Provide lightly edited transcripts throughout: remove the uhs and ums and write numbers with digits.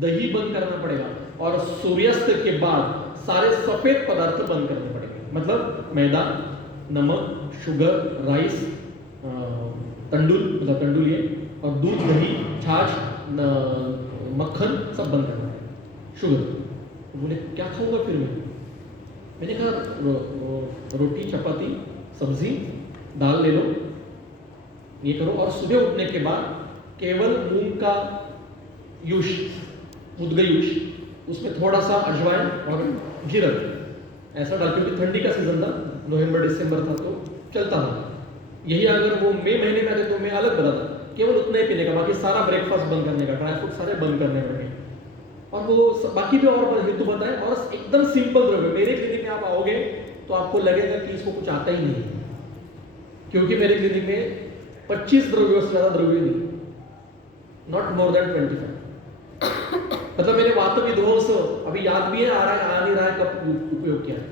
दही बंद करना पड़ेगा, और सूर्यास्त के बाद सारे सफेद पदार्थ बंद करने पड़ेंगे। मतलब मैदा, नमक, शुगर, राइस, तंडुल ये, और दूध, दही, छाछ, मक्खन सब बंद करना है, शुगर। तो बोले क्या खाऊंगा फिर मैंने कहा रोटी, चपाती, सब्जी, दाल ले लो, ये करो, और सुबह उठने के बाद केवल मूंग का यूश, मुदगई यूश, उसमें थोड़ा सा अजवाइन और जीरा ऐसा डाल, क्योंकि ठंडी का सीजन था, नवंबर दिसंबर था, तो चलता था। यही अगर वो मई महीने में आते तो मैं अलग बताता, केवल उतना ही पीने का, बाकी सारा ब्रेकफास्ट बंद करने का, ड्राई फ्रूट सारे बंद करने पड़ेंगे, और वो बाकी भी और हेतु बताएं। और एकदम सिंपल द्रव्य, मेरे क्लिनिक में आप आओगे तो आपको लगेगा कि इसको कुछ आता ही नहीं है, क्योंकि मेरे क्लिनिक में 25 द्रव्यों से ज्यादा द्रव्य नहीं, नॉट मोर देन 25। मतलब मैंने वात विध्वंस अभी याद भी है, आ रहा है, आ नहीं रहा है, कब उपयोग किया है।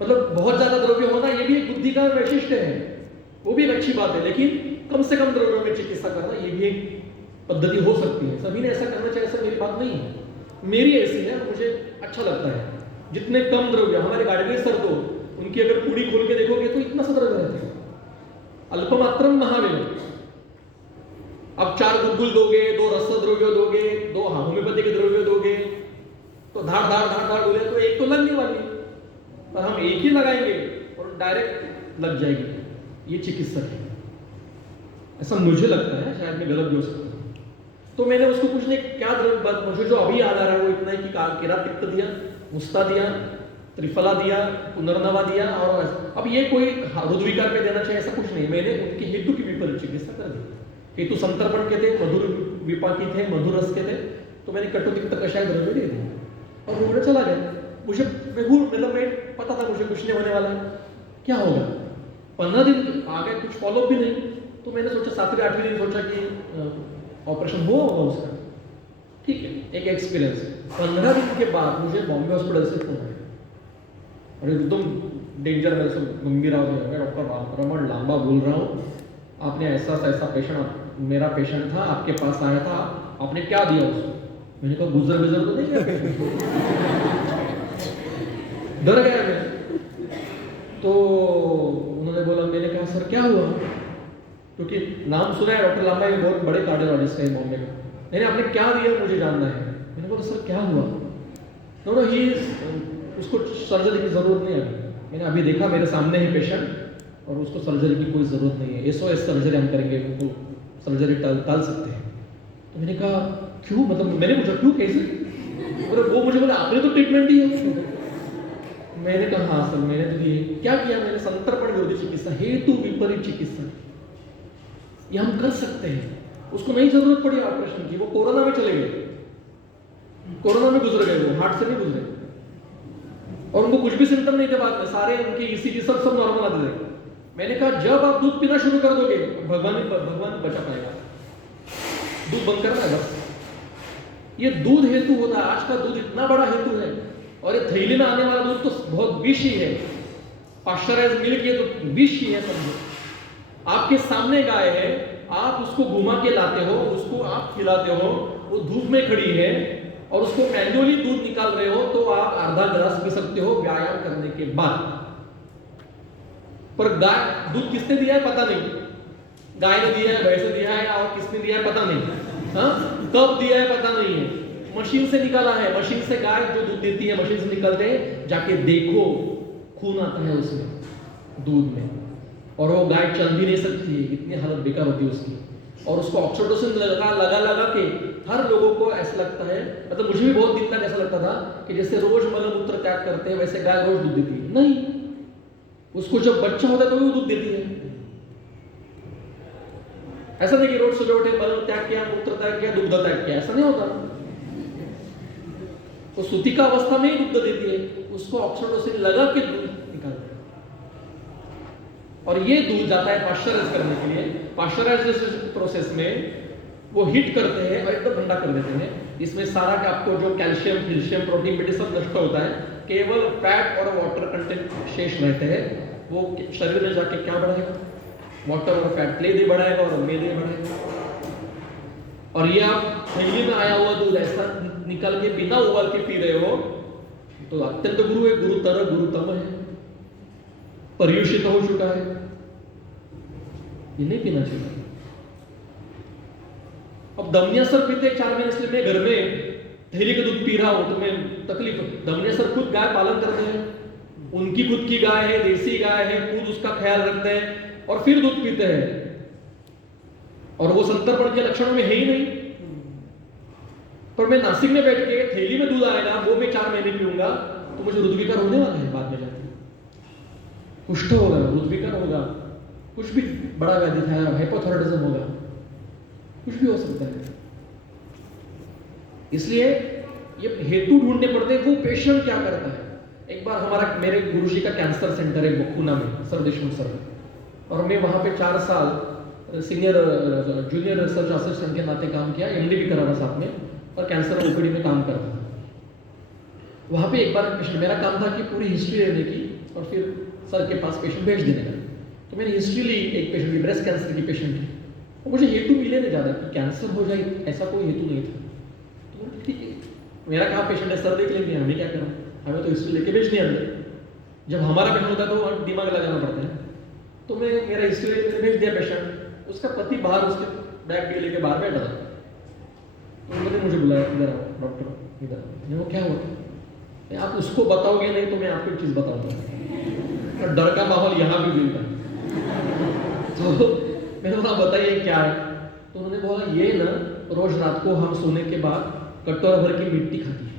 मतलब बहुत ज्यादा द्रव्य होना ये भी एक बुद्धि का वैशिष्ट्य है, वो भी एक अच्छी बात है, लेकिन कम से कम द्रव्यों में चिकित्सा करना ये भी एक पद्धति हो सकती है। सभी ने ऐसा करना चाहिए, ऐसा मेरी बात नहीं है, मेरी ऐसी है, मुझे अच्छा लगता है। जितने कम द्रव्य, हमारे गार्डनर सर को, उनकी अगर पूरी खोल के देखोगे तो इतना सा द्रव्य रहता है, अल्पमात्रम महावेल। अब 4 गुलगुल दोगे, 2 रस द्रव्य दोगे, 2 होम्योपैथी के द्रव्य दोगे, तो धार धार धार धार बोले तो एक तो लगने वाली, पर हम एक ही लगाएंगे और डायरेक्ट लग जाएगी। ये चिकित्सक है, ऐसा मुझे लगता है, शायद मैं गलत भी हो सकता हूं। तो मैंने उसको पूछने क्या द्रव्य, मुझे जो अभी याद आ रहा है वो इतना है कि किरातिक्त दिया, मुस्ता दिया, त्रिफला दिया, पुनर्नवा दिया, और अब ये कोई रुद्विकार पे देना चाहिए ऐसा कुछ नहीं। मैंने उनके हेतु की विपरीत चिकित्सा कर दी। हेतु संतर्पण के थे, मधुर विपाकी थे, मधुर रस के थे, तो मैंने कटुतिक्त कषाय द्रव्य दे दिया और वो मुझे चला गया। मुझे मतलब मैं पता था मुझे कुछ नहीं होने वाला है, क्या होगा। 15 दिन आगे कुछ फॉलोअप भी नहीं, तो मैंने सोचा 7वें 8वें दिन सोचा कि ऑपरेशन हुआ होगा उसका, ठीक है, एक एक्सपीरियंस। 15 दिन के बाद मुझे बॉम्बे हॉस्पिटल से फोन आया, और एकदम डेंजर है, गंभीर आवाज में, डॉक्टर रमन लांबा बोल रहा हूँ, आपने ऐसा पेशेंट, मेरा पेशेंट था, आपके पास आया था, आपने क्या दिया उसको। मैंने कहा गुजर तो नहीं गया, डर गया मैं। तो उन्होंने बोला, मैंने कहा सर क्या हुआ, क्योंकि नाम सुना है डॉक्टर लांबा, ये बहुत बड़े कार्डियोलॉजिस्ट है बॉम्बे में। नहीं आपने क्या दिया मुझे जानना है। मैंने बोला सर क्या हुआ। नो ही उसको सर्जरी की जरूरत नहीं है। मैंने अभी देखा मेरे सामने है पेशेंट, और उसको सर्जरी की कोई जरूरत नहीं है, SOS सर्जरी हम करेंगे, उनको सर्जरी टाल सकते हैं। तो मैंने कहा क्यों, मतलब मैंने पूछा क्यों, कैसे। वो मुझे बोला आपने तो ट्रीटमेंट दी है। मैंने कहा हाँ सर मैंने तो दिए। क्या किया मैंने, संतर्पण विरोधी चिकित्सा, हेतु विपरीत चिकित्सा, ये हम कर सकते हैं। उसको नहीं जरूरत पड़ी ऑपरेशन की, वो कोरोना में चले गए, कोरोना में गुजर गए, वो हार्ट से नहीं गुजरे, और उनको कुछ भी सिम्टम नहीं थे बाद में, सारे उनके ECG सब नॉर्मल आते थे। मैंने कहा जब आप दूध पीना शुरू कर दोगे भगवान बचा पाएगा, दूध बंद करना है बस। ये दूध हेतु होता है, आज का दूध इतना बड़ा हेतु है, और ये थैली में आने वाला दूध तो बहुत विष ही है, पाश्चराइज्ड मिल्क ये तो विष ही है समझो। आपके सामने गाय है, आप उसको घुमा के लाते हो, उसको आप खिलाते हो, वो धूप में खड़ी है, और उसको मैन्युअली दूध निकाल रहे हो, तो आप आधा ग्लास पी सकते हो व्यायाम करने के बाद। पर गाय दूध किसने दिया है पता नहीं, गाय ने दिया है, भैंस ने दिया है, और किसने दिया है पता नहीं, हाँ कब दिया है पता नहीं है, मशीन से निकाला है, मशीन से गाय जो दूध देती है मशीन से निकलते हैं, जाके देखो खून आता है उसमें दूध में, और वो गाय चल भी नहीं सकती है, इतनी हालत बेकार होती है उसकी। और उसको ऑक्सीटोसिन लगा के हर लोगों को ऐसा लगता है, मतलब मुझे भी बहुत दिन तक ऐसा लगता था कि जैसे रोज मलमूत्र त्याग करते हैं वैसे गाय रोज दूध देती है। नहीं, उसको जब बच्चा होता है तो वो दूध देती है। ऐसा नहीं कि रोज सुबह उठे मल त्याग किया, मूत्र त्याग किया, दुग्ध त्याग किया, ऐसा नहीं होता। तो सूतिका अवस्था में ही दुग्ध देती है, उसको ऑक्सीटोसिन लगा के दूध निकालते हैं, और ये दूध जाता है पाश्चराइज करने के लिए। पाश्चराइजेशन प्रोसेस में वो हीट करते हैं और एकदम ठंडा कर देते हैं। इसमें सारा का आपको जो कैल्शियम, प्रोटीन, विटामिन सब नष्ट होता है, केवल फैट और वाटर कंटेंट शेष रहते हैं। वो शरीर में जाके क्या बढ़ाएगा, वाटर और फैट, क्लेदी बढ़ाएगा और मेदे बढ़ाएगा। और ये आप थैली में आया हुआ दूध ऐसा निकाल के बिना उबाल के पी रहे हो तो अत्यंत गुरु है, गुरुतर गुरुतम है, पर्युषित हो चुका है, ये नहीं पीना चाहिए। अब दमनिया सर पीते 4 महीने से मैं घर में थैली का दूध पी रहा हूं तो मैं तकलीफ है। दमनिया सर खुद गाय पालन करते हैं, उनकी खुद की गाय है, देसी गाय है, खुद उसका ख्याल रखते हैं और फिर दूध पीते हैं, और वो संतर्पण के लक्षणों में है ही नहीं। पर मैं नासिक में बैठ के थैली में दूध आएगा वो मैं 4 महीने पीऊंगा तो मुझे रुधिर होने वाला है, बाद में जाके कुष्ठ होगा, रुधिर होगा, कुछ भी बड़ा व्याधि था, हाइपोथायराइडिज्म होगा, कुछ भी हो सकता है। इसलिए ये हेतु ढूंढने पड़ते हैं वो पेशेंट क्या करता है। एक बार हमारा मेरे गुरुजी का कैंसर सेंटर है बखूना में, सर देशमुख सर, और मैं वहां पे 4 साल सीनियर जूनियर रिसर्च असिस्टेंट के नाते काम किया, एमडी भी करा था साथ में, और कैंसर ओपीडी में काम करता था। वहां पे एक बार पेशेंट, मेरा काम था कि पूरी हिस्ट्री लेने की और फिर सर के पास पेशेंट भेज देने का। तो मैंने हिस्ट्री ली एक पेशेंट की, ब्रेस्ट कैंसर की पेशेंट की, और मुझे हेतु मिले नहीं ज़्यादा कि कैंसर हो जाए, ऐसा कोई हेतु नहीं था। तो ठीक है, मेरा कहा पेशेंट है, सर देख लेंगे, हमें क्या करना, हमें तो हिस्ट्री लेके भेजनी है। जब हमारा पेशेंट होता है तो दिमाग लगाना पड़ता है। तो मैं मेरा हिस्ट्री लेके भेज दिया पेशेंट, उसका पति बाहर उसके बैग लेके बाहर बैठा था। तो उन्होंने मुझे बुलाया, इधर आओ डॉक्टर, इधर। वो क्या हुआ, आप उसको बताओगे नहीं तो मैं आपको एक चीज़ बताऊंगा। तो डर का माहौल यहाँ भी मिलता है। तो मैंने बोला बताइए क्या है। तो उन्होंने बोला ये ना रोज रात को हम सोने के बाद कटोरा भर की मिट्टी खाती है,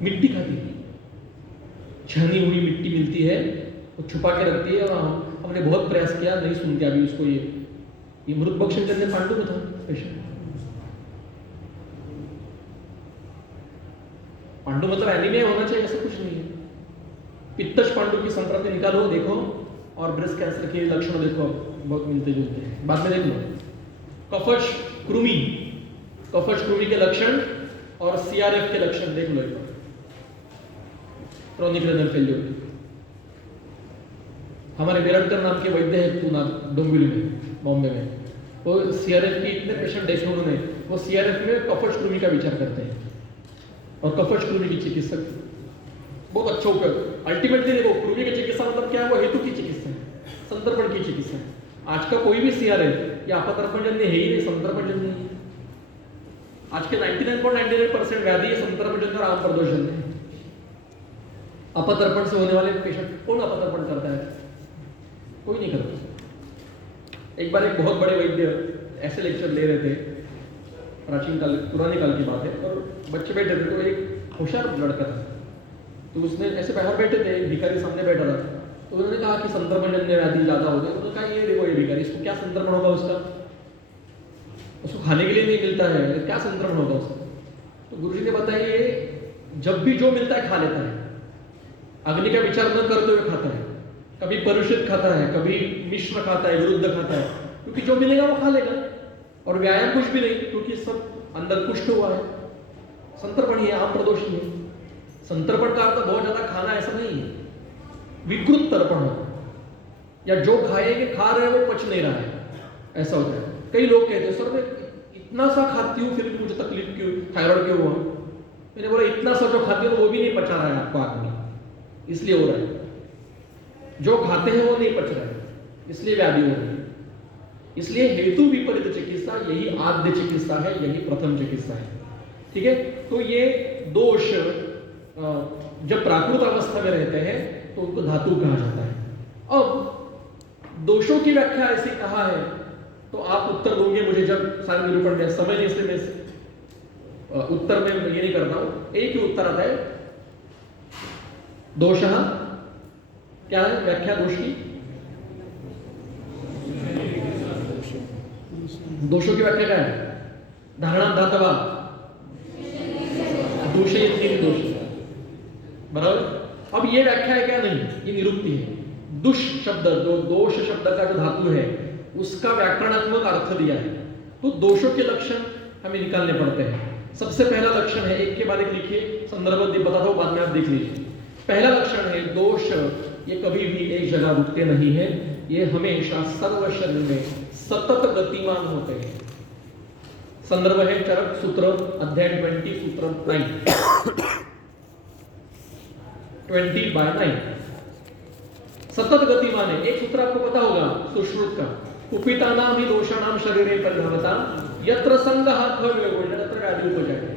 मिट्टी खाती है, छनी हुई मिट्टी मिलती है, वो छुपा के रखती है। और हमने बहुत प्रयास किया, नहीं सुनते अभी उसको। ये मृत बक्षण करने पांडु में था पेशेंट। पांडु मतलब एनीमिया होना चाहिए, ऐसा कुछ नहीं है। पित्तश पांडु की संप्रति निकालो, देखो, और ब्रेस्ट कैंसर के लक्षण देखो, बहुत मिलते जुलते हैं, बाद में देख लो। कफश कृमि, कफश कृमि के लक्षण और सीआरएफ के लक्षण देख लो एक बार, क्रोनिक रेनल फेल्योर। हमारे निरंतर नाम के वैद्य है पूना डोंबिवली में, बॉम्बे में, वो सीआरएफ की इतने पेशेंट देखे उन्होंने, वो सीआरएफ में कफश कृमि का विचार करते हैं, और कफश कृमि की चिकित्सक बहुत अच्छा उपयोग। अल्टीमेटली देखो, कृमि की चिकित्सा मतलब क्या है, वो हेतु की चिकित्सा है, संतर्पण की चिकित्सा है। आज का कोई भी सीआरएफ या अपतर्पणजन्य है ही नहीं, संतर्पणजन्य है। आज के 99.99% व्याधि संतर्पणजन्य और आम प्रदोषजन्य है। अपतर्पण से होने वाले पेशेंट, कौन अपतर्पण करता है, कोई नहीं करता। एक बार एक बहुत बड़े वैद्य ऐसे लेक्चर ले रहे थे, प्राचीन काल, पुराने काल की बात है, और बच्चे बैठे थे, तो एक होशियार लड़का था, तो उसने ऐसे बाहर बैठे थे, भिखारी सामने बैठा था, तो उन्होंने कहा कि संतर्पणजन्य व्याधि ज्यादा हो गई। उन्होंने कहा ये देखो ये भिखारी, इसको क्या संतर्पण होगा, उसको खाने के लिए नहीं मिलता है, क्या संतर्पण होगा उसका। तो गुरुजी ने बताया ये जब भी जो मिलता है खा लेता है, अग्नि का विचार न करते हुए खाता है, कभी परुषित खाता है, कभी मिश्र खाता है, विरुद्ध खाता है, क्योंकि जो मिलेगा वो खा लेगा। और व्यायाम कुछ भी नहीं, क्योंकि सब अंदर कुष्ठ हुआ है, संतर्पण ही है, आम प्रदोष ही है। संतर्पण का अर्थ बहुत ज्यादा खाना ऐसा नहीं है, विकृत तर्पण हो, या जो खाएंगे खा रहे हैं वो पच नहीं रहा है, ऐसा होता है। कई लोग कहते हैं सर मैं इतना सा खाती हूँ फिर भी मुझे तकलीफ क्यों, थायराइड क्यों हुआ। मैंने बोला इतना सा जो खाती हो वो भी नहीं पचा रहा है आपको आदमी, इसलिए हो रहा है। जो खाते हैं वो नहीं पच रहा है, इसलिए व्याधि हो रही है। इसलिए हेतु विपरीत चिकित्सा यही आद्य चिकित्सा है, यही प्रथम चिकित्सा है। ठीक है, तो ये दोष जब प्राकृत अवस्था में रहते हैं तो उनको धातु कहा जाता है। अब दोषों की व्याख्या ऐसी कहा है, तो आप उत्तर दोगे मुझे जब सारे निरूपण में, समय नहीं, इसलिए मैं उत्तर में ये नहीं करता हूं। एक ही उत्तर आता है, दोष क्या है व्याख्या दोष की, दोषों की व्याख्या क्या है, धारणा धातवा दूषित दोष, बराबर। अब ये व्याख्या है क्या, नहीं, ये निरुक्ति है। दुष शब्द, जो दोष शब्द का जो धातु है उसका व्याकरणात्मक अर्थ दिया है, तो दोषों के लक्षण हमें निकालने पड़ते हैं। सबसे पहला लक्षण है, एक के बाद एक लिखिए, संदर्भ बताता हूं, बाद में आप देख लीजिए। पहला लक्षण है दोष, ये कभी भी एक जगह रुकते नहीं है, ये हमेशा सर्व शरीर में सतत गतिमान होते हैं। संदर्भ है चरक सूत्र अध्याय 20 सूत्र 9 20/9। सतत गतिमान है। एक सूत्र आपको पता होगा सुश्रुत का, कुपितानाम ही दोषाणाम शरीरे परिधावताम यत्र संगः खवेगो तत्र व्याधि उपजायते।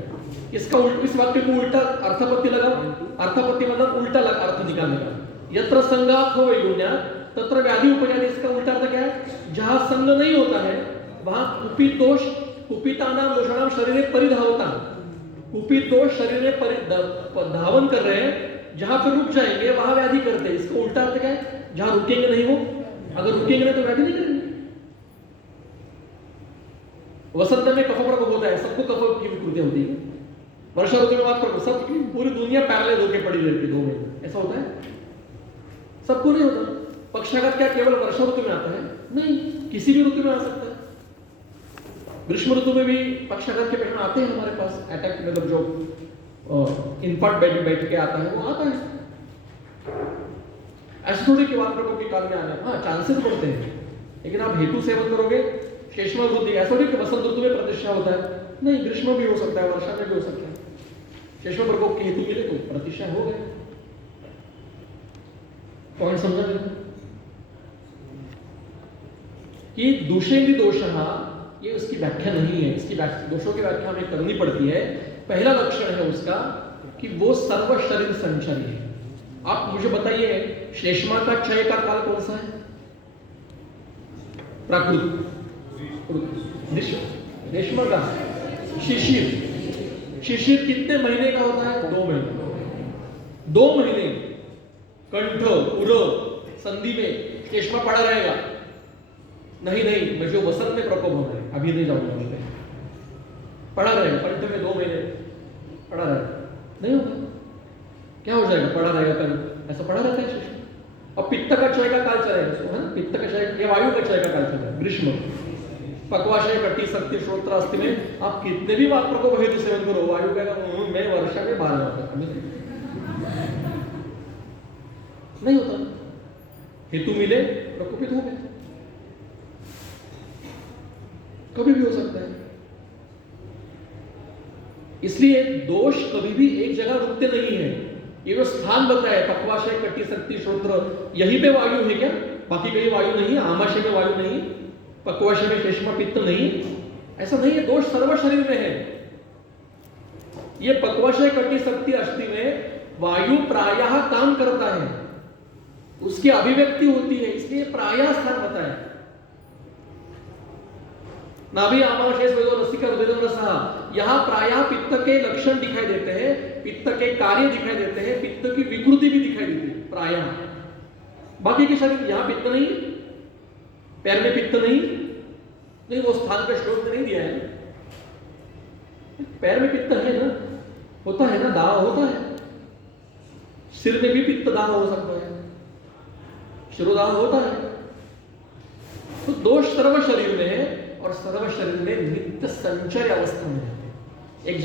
इसका इस वाक्य को उल्टा अर्थापत्ति लगाओ, अर्थापत्ति मतलब उल्टा अर्थ निकालने का। यत्र संगः खवेगो तत्र व्याधि उपजायते, इसका उल्टा अर्थ क्या है? जहां संग नहीं होता है वहां कुपित दोष, कुपितानाम दोषाणाम शरीरे परिधावताम, कुपित दोष शरीर में धावन कर रहे हैं, जहां पर रुक जाएंगे वहां व्याधि करते हैं। इसका उल्टा अर्थ क्या है? जहां रुकेंगे नहीं वो, अगर रुकेंगे नहीं तो व्याधि नहीं करेंगे। वसंत में कफ प्रकोप होता है, सबको कफ की विकृति होती है। वर्षा ऋतु में बात करो, सब पूरी दुनिया पैरालाइज होकर पड़ी रहती है 2 महीने, ऐसा होता है? सबको नहीं होता। पक्षाघात क्या केवल वर्षा ऋतु में आता है? नहीं, किसी भी ऋतु में आ सकता है। ग्रीष्म ऋतु में भी पक्षाघात के पेशेंट आते हैं हमारे पास, अटैक मतलब जो इनफर्ट बैठ के आता है वो आता है। ऐसे थोड़ी कि वात प्रकोप के काल में आने, हाँ चांसेस बढ़ते हैं, लेकिन आप हेतु सेवन करोगे शेषमा वृद्धि। ऐसा नहीं कि वसंत ऋतु में प्रतिष्ठा होता है, नहीं, ग्रीष्म भी हो सकता है, वर्षा में भी हो सकता है। शेषमा प्रकोप की हेतु मिले तो प्रतिष्ठा हो गए। पॉइंट समझा देना कि दूषेंद्रिय दोषः ये उसकी व्याख्या नहीं है, इसकी दोषों की व्याख्या हमें करनी पड़ती है। पहला लक्षण है उसका कि वो सर्व शरीर संचरी है। आप मुझे बताइए श्लेष्मा का क्षय का काल कौन सा है? प्राकृत रेशमा का शिशिर, शिशिर कितने महीने का होता है? 2 महीने। 2 महीने कंठ उर संधि में रेशमा पड़ा रहेगा। नहीं, मैं जो वसंत में प्रकोप हो रहा है अभी नहीं जाऊंगा, पड़ा रहेगा कंठ में 2 महीने पड़ा रहेगा, नहीं होगा। क्या हो जाएगा? पड़ा रहेगा कंठ, ऐसा पड़ा रहता है शिशिर। और पित्त का क्षय का काल चलेगा, है ना? पित्त का क्षय या वायु का क्षय का काल चलेगा ग्रीष्म। पक्वाशय कटी शक्ति श्रोत्र अस्थि में आप कितने भी वात प्रकोप हेतु सेवन करो, वायु कहेगा मैं वर्षा में 12 होता नहीं होता। हेतु मिले प्रकोपित हो गए, कभी भी हो सकता है। इसलिए दोष कभी भी एक जगह रुकते नहीं है। ये जो स्थान बताया पक्वाशय कटी शक्ति श्रोत्र, यहीं पे वायु है क्या? बाकी कहीं वायु नहीं है? आमाशय में वायु नहीं, पक्वाशय में शेषमा पित्त नहीं, ऐसा नहीं है। दोष सर्व शरीर में है। ये पक्वाशय कटी शक्ति अस्थि में वायु प्रायः काम करता है, उसकी अभिव्यक्ति होती है, इसलिए प्रायः स्थान बताया। नाभि आमाशय स्वेदो रसिका हृदय रसः, यहां प्रायः पित्त के लक्षण दिखाई देते हैं, पित्त के कार्य दिखाई देते हैं, पित्त की विकृति भी दिखाई देती है प्रायः। बाकी के शरीर यहां पित्त नहीं, पैर में पित्त नहीं, वो स्थान का श्लोक नहीं दिया है। पैर में पित्त है ना, होता है ना, दाह होता है। सिर में भी पित्त दाह हो सकता है, शिरोदाह होता है। तो दोष सर्व शरीर में है और सर्व शरीर में नित्य संचर अवस्था में रहते हैं। एक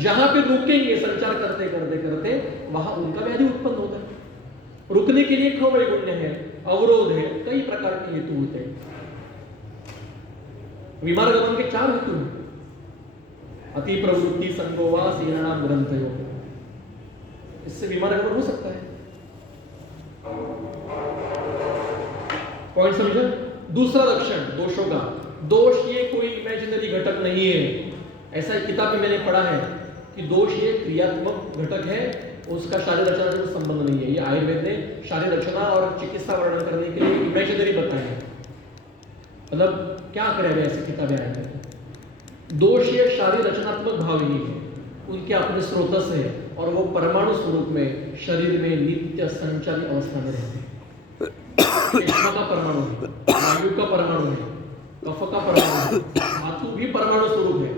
जहां पे रुकेंगे संचार करते करते करते वहां उनका व्याधि उत्पन्न होता है। रुकने के लिए खवैगुण्य है, अवरोध है, कई प्रकार के हेतु होते हैं। विमारगमन के 4 हेतु हैं, अति प्रवृत्ति संगोवा सीरणाम ग्रंथयो, इससे विमारगमन हो सकता है। पॉइंट समझे? दूसरा लक्षण दोषों का, दोष ये कोई इमेजिनरी घटक नहीं है। ऐसा एक किताब में मैंने पढ़ा है कि दोष ये क्रियात्मक घटक है, उसका शारीर रचना से संबंध नहीं है। ये आयुर्वेद ने शारीर रचना और चिकित्सा वर्णन करने के लिए इमेजिनरी बताया है। मतलब क्या करें ऐसी किताबें आए हैं। दोष ये शारीर रचनात्मक भाव ही है, उनके अपने स्रोतस है और वो परमाणु स्वरूप में शरीर में नित्य संचारी अवस्था में रहते हैं। कृष्ण का परमाणु है, वायु का परमाणु है, कफ का परमाणु है, धातु भी परमाणु स्वरूप है,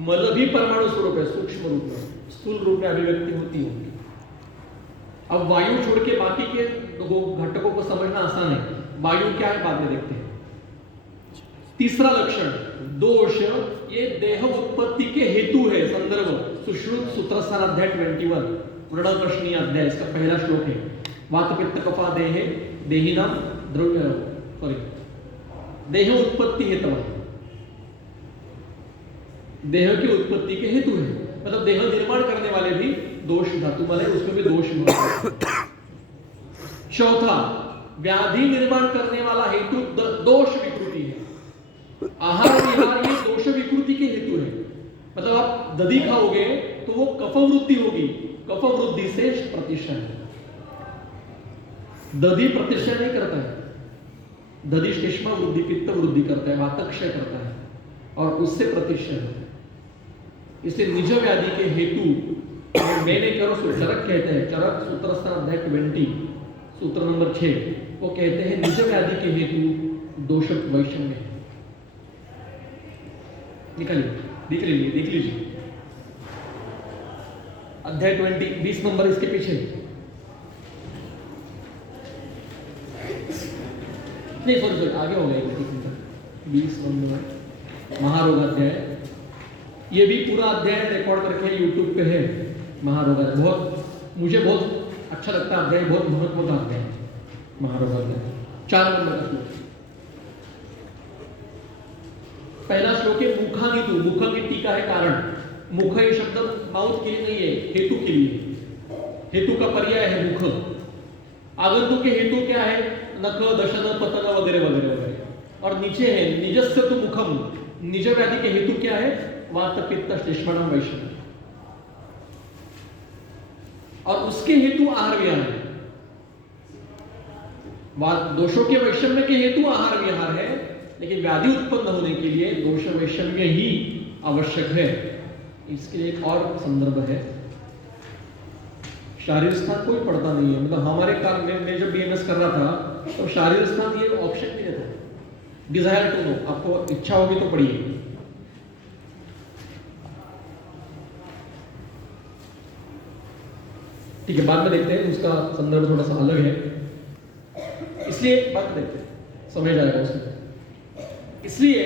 मल भी परमाणु स्वरूप है, सूक्ष्म रूप में, स्थूल रूप में अभिव्यक्ति होती है। अब वायु छोड़ के बाकी के घटकों को समझना आसान है। वायु क्या है बाद में देखते हैं। तीसरा लक्षण दोष ये देह उत्पत्ति के हेतु है। संदर्भ सुश्रुत सूत्रस्थान अध्याय 21 वृणप्रश्नीय अध्याय, इसका पहला श्लोक है। वात पित्त कफा देहे देहिनाम द्रव्य सॉरी, देह उत्पत्ति हेतु, देह की उत्पत्ति के हेतु है, मतलब देह निर्माण करने वाले भी दोष धातु वाले, उसमें भी दोष है। चौथा, व्याधि निर्माण करने वाला हेतु दोष विकृति है। आहार विहार ये दोष विकृति के हेतु है, मतलब आप दधी खाओगे तो वो कफ वृद्धि होगी, कफ वृद्धि से प्रतिष्ठा है। दधी प्रतिष्ठा नहीं करता है, दधी श्लेष्मा वृद्धि, पित्त वृद्धि करता है, वातक्षय करता है और उससे प्रतिष्ठा है। इसलिए निज व्याधि के हेतु मैंने करो चरक कहते हैं, चरक सूत्र स्थान अध्याय 20 सूत्र नंबर 6, वो कहते हैं निज व्याधि के हेतु दोष वैषम्य है। निकालिए, देख लीजिए अध्याय 20 नंबर इसके पीछे नहीं, सॉरी आगे हो गया 20 नंबर महारोग अध्याय। ये भी पूरा अध्याय रिकॉर्ड करके यूट्यूब पे है। महारोग बहुत मुझे बहुत अच्छा लगता है अध्याय, बहुत महत्वपूर्ण अध्याय है महारोग अध्याय। 4 नंबर का श्लोक, पहला श्लोक है मुखानितु, मुख की टीका है कारण। मुख ये शब्द माउथ के लिए नहीं है, हेतु के लिए, हेतु का पर्याय है मुख। आगंतुक के हेतु क्या है? नख, दशन, पतन वगैरह वगैरह वगैरह। और नीचे है निजस्य तो मुखम, निज व्याधि के हेतु क्या है? वात पित्त श्लेष्मणम वैषम्य, और उसके हेतु आहार विहार है। दोषों के वैषम्य के हेतु आहार विहार है, लेकिन व्याधि उत्पन्न होने के लिए दोष वैषम्य ही आवश्यक है। इसके लिए एक और संदर्भ है, शारीरिक स्थान कोई पढ़ता नहीं है, मतलब हमारे काल में मैं जब बीएमएस कर रहा था तो शारीरिक स्थान ये ऑप्शन नहीं रहता, डिजायर टू नो, आपको इच्छा होगी तो पढ़िए। ठीक है, बाद में देखते हैं, उसका संदर्भ थोड़ा सा अलग है, इसलिए बाद में देखते हैं, समझ आएगा उसमें। इसलिए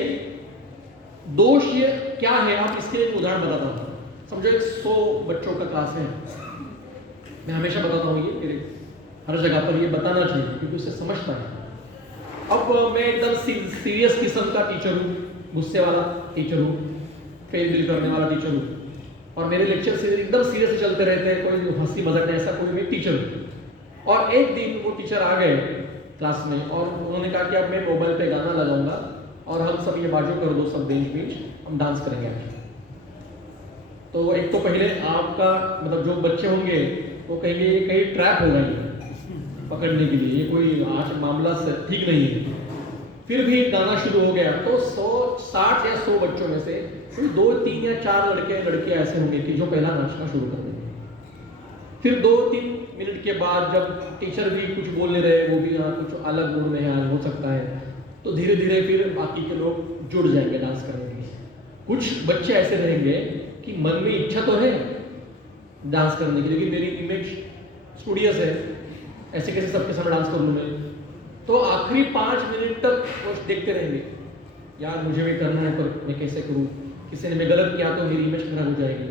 दोष ये क्या है, आप इसके लिए एक उदाहरण बताता हूं। समझो 100 बच्चों का क्लास है, मैं हमेशा बताता हूं, ये मेरे हर जगह पर ये बताना चाहिए क्योंकि उससे समझता है। अब मैं एकदम सीरियस किस्म का टीचर हूँ, गुस्से वाला टीचर हूँ, फेल बिल करने वाला टीचर हूँ, और मेरे लेक्चर से एकदम सीरियस चलते रहते हैं, कोई हंसी मजाक नहीं, ऐसा कोई मैं टीचर हूँ। और एक दिन वो टीचर आ गए क्लास में और उन्होंने कहा कि अब मैं मोबाइल पे गाना लगाऊंगा और हम सब ये बाजू कर दो, सब बेंच बेंच हम डांस करेंगे। तो एक तो पहले आपका मतलब जो बच्चे होंगे वो कहेंगे ये कहीं ट्रैप होगा ये पकड़ने के लिए, ये कोई आज मामला ठीक नहीं है। फिर भी गाना शुरू हो गया तो 60 या 100 बच्चों में से 2, 3 या 4 लड़के ऐसे होंगे कि जो पहला नाचना शुरू कर देंगे। फिर 2-3 मिनट के बाद जब टीचर भी कुछ बोलने रहे, वो भी कुछ अलग मूड में आज हो सकता है, तो धीरे धीरे फिर बाकी के लोग जुड़ जाएंगे डांस करने के लिए। कुछ बच्चे ऐसे रहेंगे कि मन में इच्छा तो है डांस करने की, लेकिन मेरी इमेज स्टूडियस है, ऐसे कैसे सबके सामने डांस कर लूं मैं। तो आखिरी 5 मिनट तक वो देखते रहेंगे, यार मुझे भी करना है पर मैं कैसे करूं, किसी ने मैं गलत किया तो मेरी इमेज खराब हो जाएगी।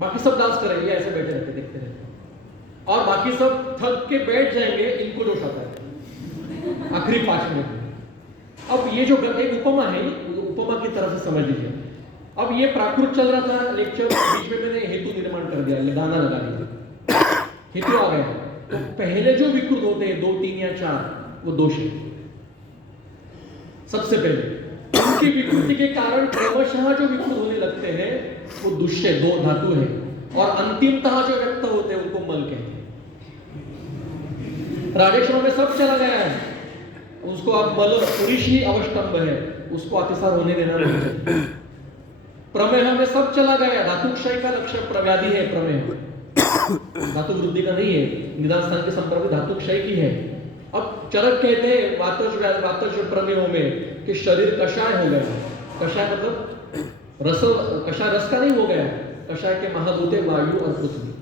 बाकी सब डांस करेंगे, ऐसे बैठे रहते देखते रहते, और बाकी सब थक के बैठ जाएंगे, इनको जोश आता है आखिरी 5 मिनट में। अब ये जो एक उपमा है, उपमा की तरह से समझ लीजिए। अब ये प्राकृत चल रहा था लेक्चर, बीच में मैंने हेतु निर्माण कर दिया, गाना लगा दिया, हेतु आ गया। तो पहले जो विकृत होते हैं 2, 3 या 4 वो दोष है। सबसे पहले उनकी विकृति के कारण क्रमशः जो विकृत होने लगते हैं वो दुष्य 2 धातु है, और अंतिमतः जो व्यक्त होते हैं उनको मल कहते हैं। राजेश्वर में सब चला गया है, उसको आप मल पुरुषी अवष्टंब है, उसको अतिसार होने देना नहीं चाहिए। प्रमेह में सब चला गया, धातु क्षय का लक्ष्य प्रव्याधि है, प्रमेह धातु वृद्धि का नहीं है, निदान स्थान के संपर्क में धातु क्षय की है। अब चरक कहते हैं वातज प्रमेयों में कि शरीर कषाय हो गया। कषाय मतलब कषाय रस का नहीं हो गया, कषाय के महाभूते वायु और पृथ्वी,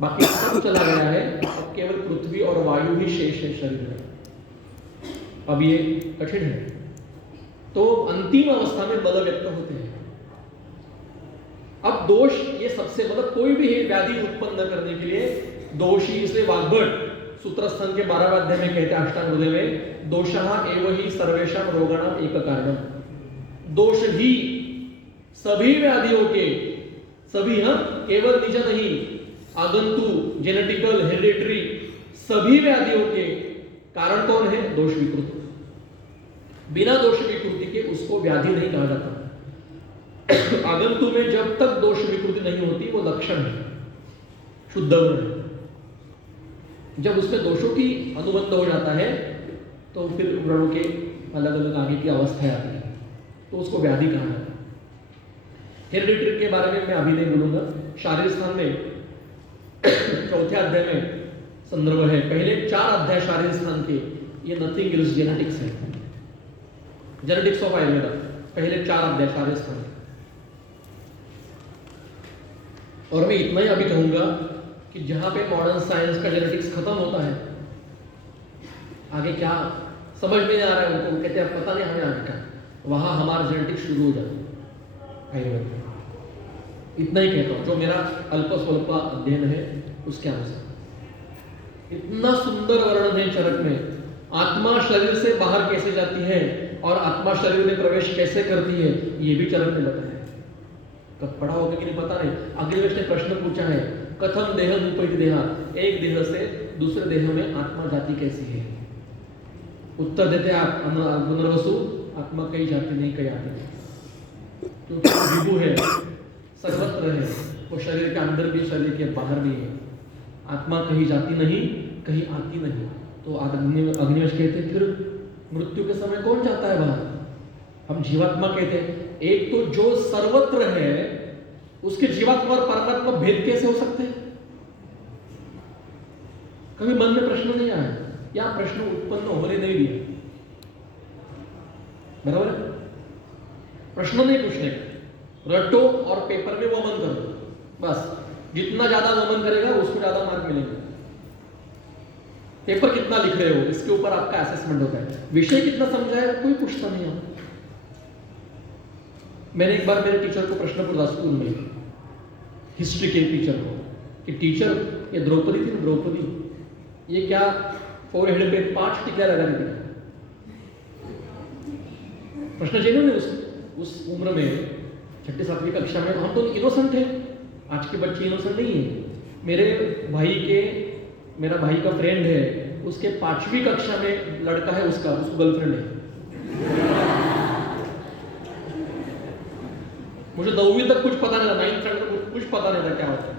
बाकी सब चला गया है, अब केवल पृथ्वी और वायु ही शेष है शरीर में। अब ये कठिन है, तो अंतिम अवस्था में बल व्यक्त होते हैं। अब दोष ये सबसे मतलब कोई भी व्याधि उत्पन्न करने के लिए दोष ही, इसलिए वाग्भट सूत्रस्थान के 12वें अध्याय में कहते हैं अष्टांग हृदय में, दोषः एव हि सर्वेषां रोगाणां एक कारणम। दोष ही सभी व्याधियों के, सभी, हाँ, केवल निज नहीं, आगंतु, जेनेटिकल, हेरिडिटरी, सभी व्याधियों के कारण कौन है? दोष विकृति। बिना दोष विकृति के उसको व्याधि नहीं कहा जाता। आगंतु में जब तक दोष विकृति नहीं होती वो लक्षण है, शुद्ध वर्ण है। जब उसमें दोषों की अनुबंध हो जाता है तो फिर व्रणों के अलग अलग आगे की अवस्थाएं आती है, तो उसको व्याधि कहा जाता है। हेरिडिटरी के बारे में मैं अभी नहीं बोलूंगा। शारीरिक स्थान में 4थे अध्याय में संदर्भ है। पहले 4 अध्याय शारीरिक स्थान के ये नथिंग इज जेनेटिक्स है, जेनेटिक्स ऑफ आयुर्वेदा, पहले 4 अध्याय शारीरिक स्थान। और मैं इतना ही अभी कहूंगा कि जहां पे मॉडर्न साइंस का जेनेटिक्स खत्म होता है, आगे क्या समझ में नहीं आ रहा है उनको, कहते हैं पता नहीं हमें आगे का, वहां हमारा जेनेटिक्स शुरू हो जाता है आयुर्वेद में। इतना ही कहता हूं, जो मेरा अल्प स्वल्प अध्ययन है उसके अनुसार। इतना सुंदर वर्णन है चरक में, आत्मा शरीर से बाहर कैसे जाती है और आत्मा शरीर में प्रवेश कैसे करती है, ये भी चरक में बताया है। कब पढ़ा होगा कि नहीं पता नहीं। अग्निवेश ने प्रश्न पूछा है, कथम देह उपैति देहा, एक देह से दूसरे देह में आत्मा जाती कैसी है? उत्तर देते आप पुनर्वसु, आत्मा कहीं जाती नहीं, कहीं आती नहीं, क्योंकि विभु है, सर्वत्र है, वो शरीर के अंदर भी शरीर के बाहर भी है। आत्मा कहीं जाती नहीं, कहीं आती नहीं। तो अग्निवेश कहते हैं फिर मृत्यु के समय कौन जाता है बाहर? हम जीवात्मा कहते हैं। एक तो जो सर्वत्र है उसके जीवात्मा और परमात्मा भेद कैसे हो सकते हैं? कभी मन में प्रश्न नहीं आया, या प्रश्न उत्पन्न होने नहीं दिया, बराबर है? प्रश्न नहीं पूछने, रटो और पेपर में वमन करो, बस। जितना ज्यादा वमन करेगा उसको ज्यादा मार्क मिलेंगे। पेपर कितना लिख रहे हो इसके ऊपर आपका असेसमेंट होता है। विषय कितना समझा है कोई पूछता नहीं है। मैंने एक बार मेरे टीचर को प्रश्न पूछा स्कूल में, हिस्ट्री के टीचर को, कि टीचर ये द्रौपदी थी ना, द्रौपदी, ये क्या फोरहेड पे 5 टिकिया लगा दी? प्रश्न चाहिए ना उस उम्र में, 6ठी 7वीं कक्षा में। हम तो इनोसेंट है, आज के बच्चे इनोसेंट नहीं है। मेरा भाई का फ्रेंड है, उसके 5वीं कक्षा में लड़का है, उसको गर्लफ्रेंड है। मुझे 9वीं तक कुछ पता नहीं था, 9th स्टैंडर्ड तक कुछ पता नहीं था क्या होता है।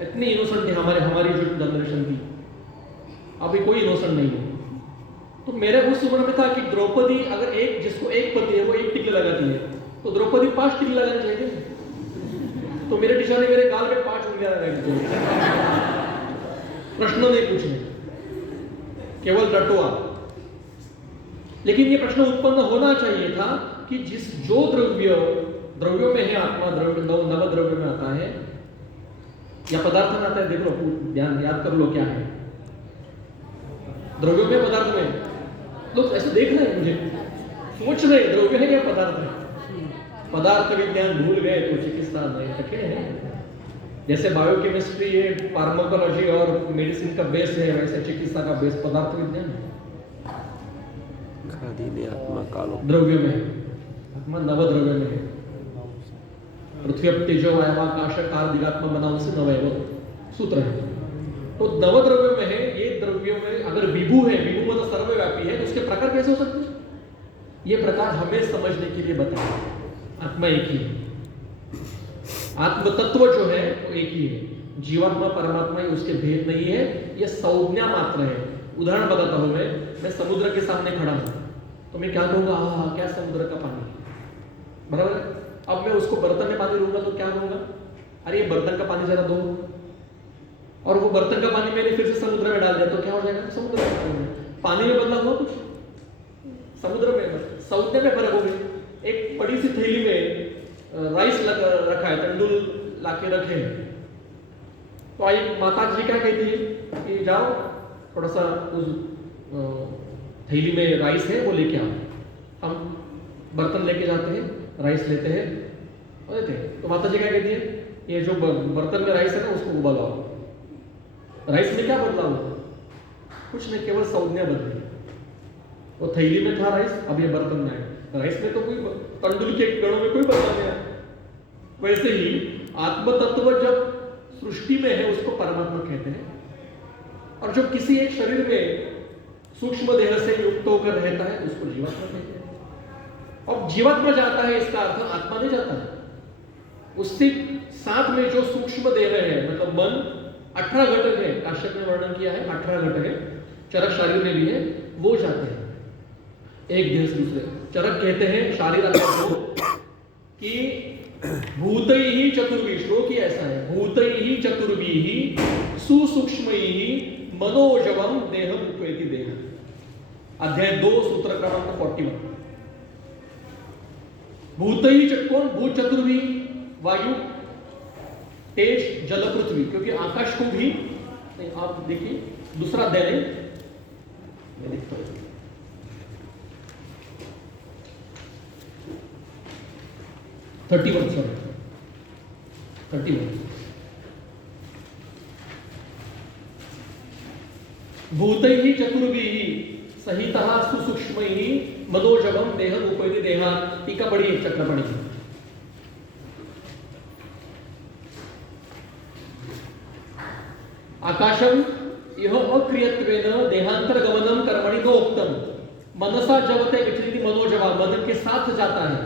इतनी इनोसेंट थी हमारी जो जनरेशन थी। अभी कोई इनोसेंट नहीं है। तो मेरे उस उम्र में था कि द्रौपदी अगर जिसको एक पति है वो 1 टिकले लगाती है, तो द्रौपदी 5 टिकले लगाने चाहिए। तो मेरे टीचर ने मेरे गाल में 5 उंगलियां लगाई थी। प्रश्न नहीं पूछने, केवल रटुआ। लेकिन ये प्रश्न उत्पन्न होना चाहिए था कि जो द्रव्यों में है आत्मा, नव द्रव्य में आता है या पदार्थ में आता है, देख लो, ध्यान याद कर लो क्या है द्रव्यों में, पदार्थ में। लोग ऐसे देख रहे हैं, मुझे सोच रहे द्रव्य है क्या पदार्थ है? पदार्थ विज्ञान भूल गए तो चिकित्सा नहीं रखे हैं। जैसे बायोकेमिस्ट्री ये फार्माकोलॉजी और मेडिसिन का बेस है, वैसे चिकित्सा का बेस पदार्थ विज्ञान है। आत्मा कालो द्रव्य में, आत्मा नव द्रव्य में है। पृथ्वी तेजो वायवाकाश कार्दिगात्मा बनाओ से नवैव सूत्र है। तो नव द्रव्य में है। ये द्रव्यों में अगर विभु है, विभु मतलब सर्वव्यापी है, तो उसके प्रकार कैसे हो सकते हैं? ये प्रकार हमें समझने के लिए बताया। आत्मा एक ही है, आत्म तत्व जो है वो एक ही है। जीवात्मा परमात्मा ही उसके भेद नहीं है, ये संज्ञा मात्र है। उदाहरण बताता हूं मैं समुद्र के सामने खड़ा हूं, तो मैं क्या कहूंगा? हाँ, क्या समुद्र का पानी, बराबर है। अब मैं उसको बर्तन में पानी लूंगा तो क्या कहूंगा? अरे ये बर्तन का पानी जरा दो, और वो बर्तन का पानी मैंने फिर से समुद्र में डाल दिया तो क्या हो जाएगा? समुद्र में पानी में बदला हुआ कुछ, समुद्र में संज्ञा में फर्क हो गया। एक बड़ी सी थैली में राइस रखा है, तंदूर लाके रखे हैं, तो आई माता जी क्या कहती है कि जाओ थोड़ा सा उस थैली में राइस है वो लेके आओ। हम बर्तन लेके जाते हैं, राइस लेते हैं और देते हैं, तो माता जी क्या कहती है? ये जो बर्तन में राइस है ना उसको उबालो। राइस में क्या बदला हुआ? कुछ नहीं, केवल संज्ञा बदली। वो थैली में था राइस, अब ये बर्तन में है। राइस में तो कोई तंदूर के कणों में कोई बदलाव नहीं आया। वैसे ही आत्म तत्व जब सृष्टि में है उसको परमात्मा कहते हैं, और जो किसी एक शरीर में सूक्ष्म देह से युक्त होकर रहता है उसको जीवात्मा कहते हैं। अब जीवात्मा जाता है इसका अर्थ आत्मा नहीं जाता है। उससे साथ में जो सूक्ष्म देह है, मतलब मन, 18 घटक है, काश्यप ने वर्णन किया है 18 घटक है, चरक शारीर में भी है, वो जाते हैं एक देह से दूसरे। चरक कहते हैं शारीर को कि भूतैः चतुर्भिः, श्लोक ही ऐसा है, भूतैः चतुर्भिः सुसूक्ष्मैः मनोजवम देहम उपैति देह। अध्याय 2 सूत्र क्रमांक 41। भूतैः कौन? भूत चतुर्भिः, वायु, तेज, जल, पृथ्वी, क्योंकि आकाश को भी नहीं, आप देखिए दूसरा अध्याय मैं लिखता हूं 31, सॉरी 31। भूतैः चतुर्भिः सहितः सुसूक्ष्मैः मनोजवम देहम उपैति देहा। टीका पढ़िए, चक्र पढ़िए। आकाशम यह अक्रियत्वेन देहांतरगमनम कर्मणि को उक्तम। मनसा जवते विचलित मनोजवा, मन के साथ जाता है।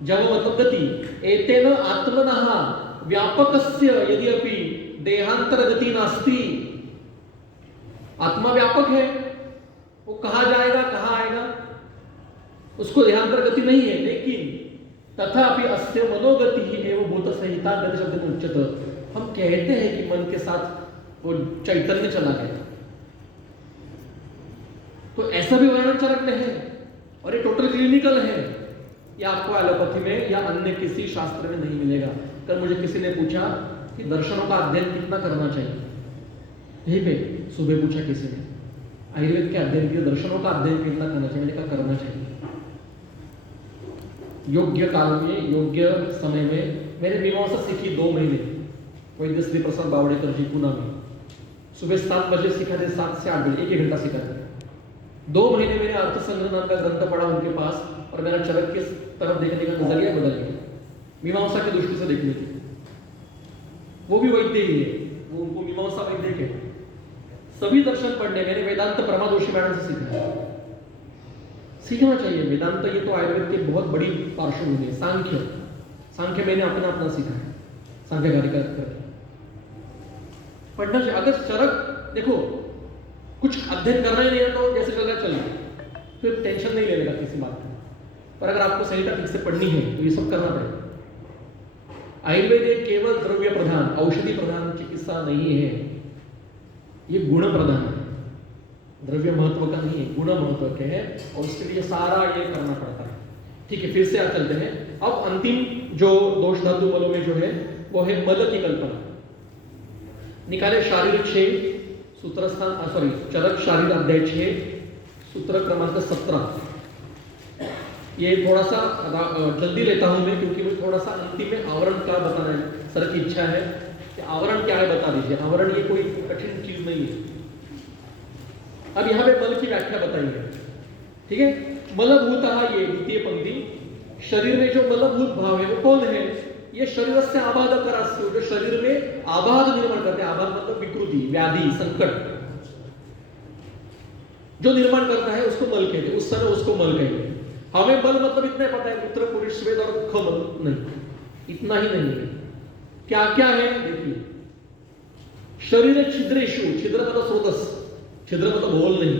जव मतलब गति। एतेन आत्मनः व्यापकस्य यद्यपि देहांतर गति नास्ति। आत्मा व्यापक है, वो कहाँ जाएगा कहाँ आएगा उसको देहांतर गति नहीं है, लेकिन तथापि अस्य मनोगति ही एवं भूत संहिता गति शब्द में उच्यते। हम कहते हैं कि मन के साथ वो चैतन्य चला गया, तो ऐसा भी वर्णन चरक में है, और ये टोटल क्लिनिकल है। या आपको एलोपैथी में या अन्य किसी शास्त्र में नहीं मिलेगा। कल मुझे किसी ने पूछा कि दर्शनों का अध्ययन कितना करना चाहिए, यही पे सुबह पूछा किसी ने, आयुर्वेद के अध्ययन के दर्शनों का अध्ययन कितना करना चाहिए। मैंने कहा करना चाहिए योग्य काल में, योग्य समय में। मैंने मीमांसा सीखी 2 महीने, वैद्य श्री प्रसाद बावड़ेकर जी पुणे में। सुबह 7 बजे सीखा थे, 7 से 8 बजे, 1 घंटा सीखा था। 2 महीने मैंने अर्थ संग्रह नाम का ग्रंथ पढ़ा उनके पास, और मेरा चरक की तरफ देखने का नजरिया बदल गया, मीमांसा की दृष्टि से देखने की। वो भी वैद्य ही है, वो उनको मीमांसा वैद्य कहते हैं। सभी दर्शन पढ़ने मैंने वेदांत प्रमा जोशी मैडम से सीखा। सीखना चाहिए वेदांत, ये तो आयुर्वेद की बहुत बड़ी पार्श्वभूमि है। सांख्य मैंने अपना सीखा है, सांख्यकारी करके पढ़ना चाहिए। अगर चरक देखो कुछ अध्ययन करना ही नहीं है तो जैसे चल रहा चलिए, फिर टेंशन नहीं लेने का किसी बात का। पर अगर आपको सही ठीक से पढ़नी है तो ये सब करना पड़ेगा। आयुर्वेद एक केवल द्रव्य प्रधान, औषधि प्रधान चिकित्सा नहीं है, ये गुण प्रधान है। द्रव्य महत्व का नहीं है, गुण महत्व के है, और उसके लिए सारा ये करना पड़ता है। ठीक है, फिर से आप चलते हैं। अब अंतिम जो दोष धातु बलों में जो है वो है मल की कल्पना। निकाले शारीर 6 सूत्र स्थान, सॉरी चरक शारीर अध्याय 6 सूत्र क्रमांक 17। ये थोड़ा सा जल्दी लेता हूं मैं, क्योंकि मुझे थोड़ा सा अंतिम में आवरण का बताना है। सर की इच्छा है कि आवरण क्या है बता दीजिए। आवरण ये कोई कठिन चीज नहीं है। अब यहाँ पे मल की व्याख्या बताइए, ठीक है। मलभूतः, ये द्वितीय पंक्ति, शरीर में जो मलभूत भाव है वो कौन है? ये शरीर से आबाद करास्य, जो शरीर में आबाद निर्माण करते हैं। आबाद मतलब विकृति, व्याधि, संकट जो निर्माण करता है उसको मल कहते हैं। उस समय उसको मल कहते हैं। हमें मल मतलब इतना पता है, मूत्र, पुरुष, स्वेद और खमल नहीं, इतना ही नहीं है। क्या क्या है देखिए। शरीर छिद्रेशु, छिद्र मतलब स्रोतस, छिद्र मतलब होल नहीं,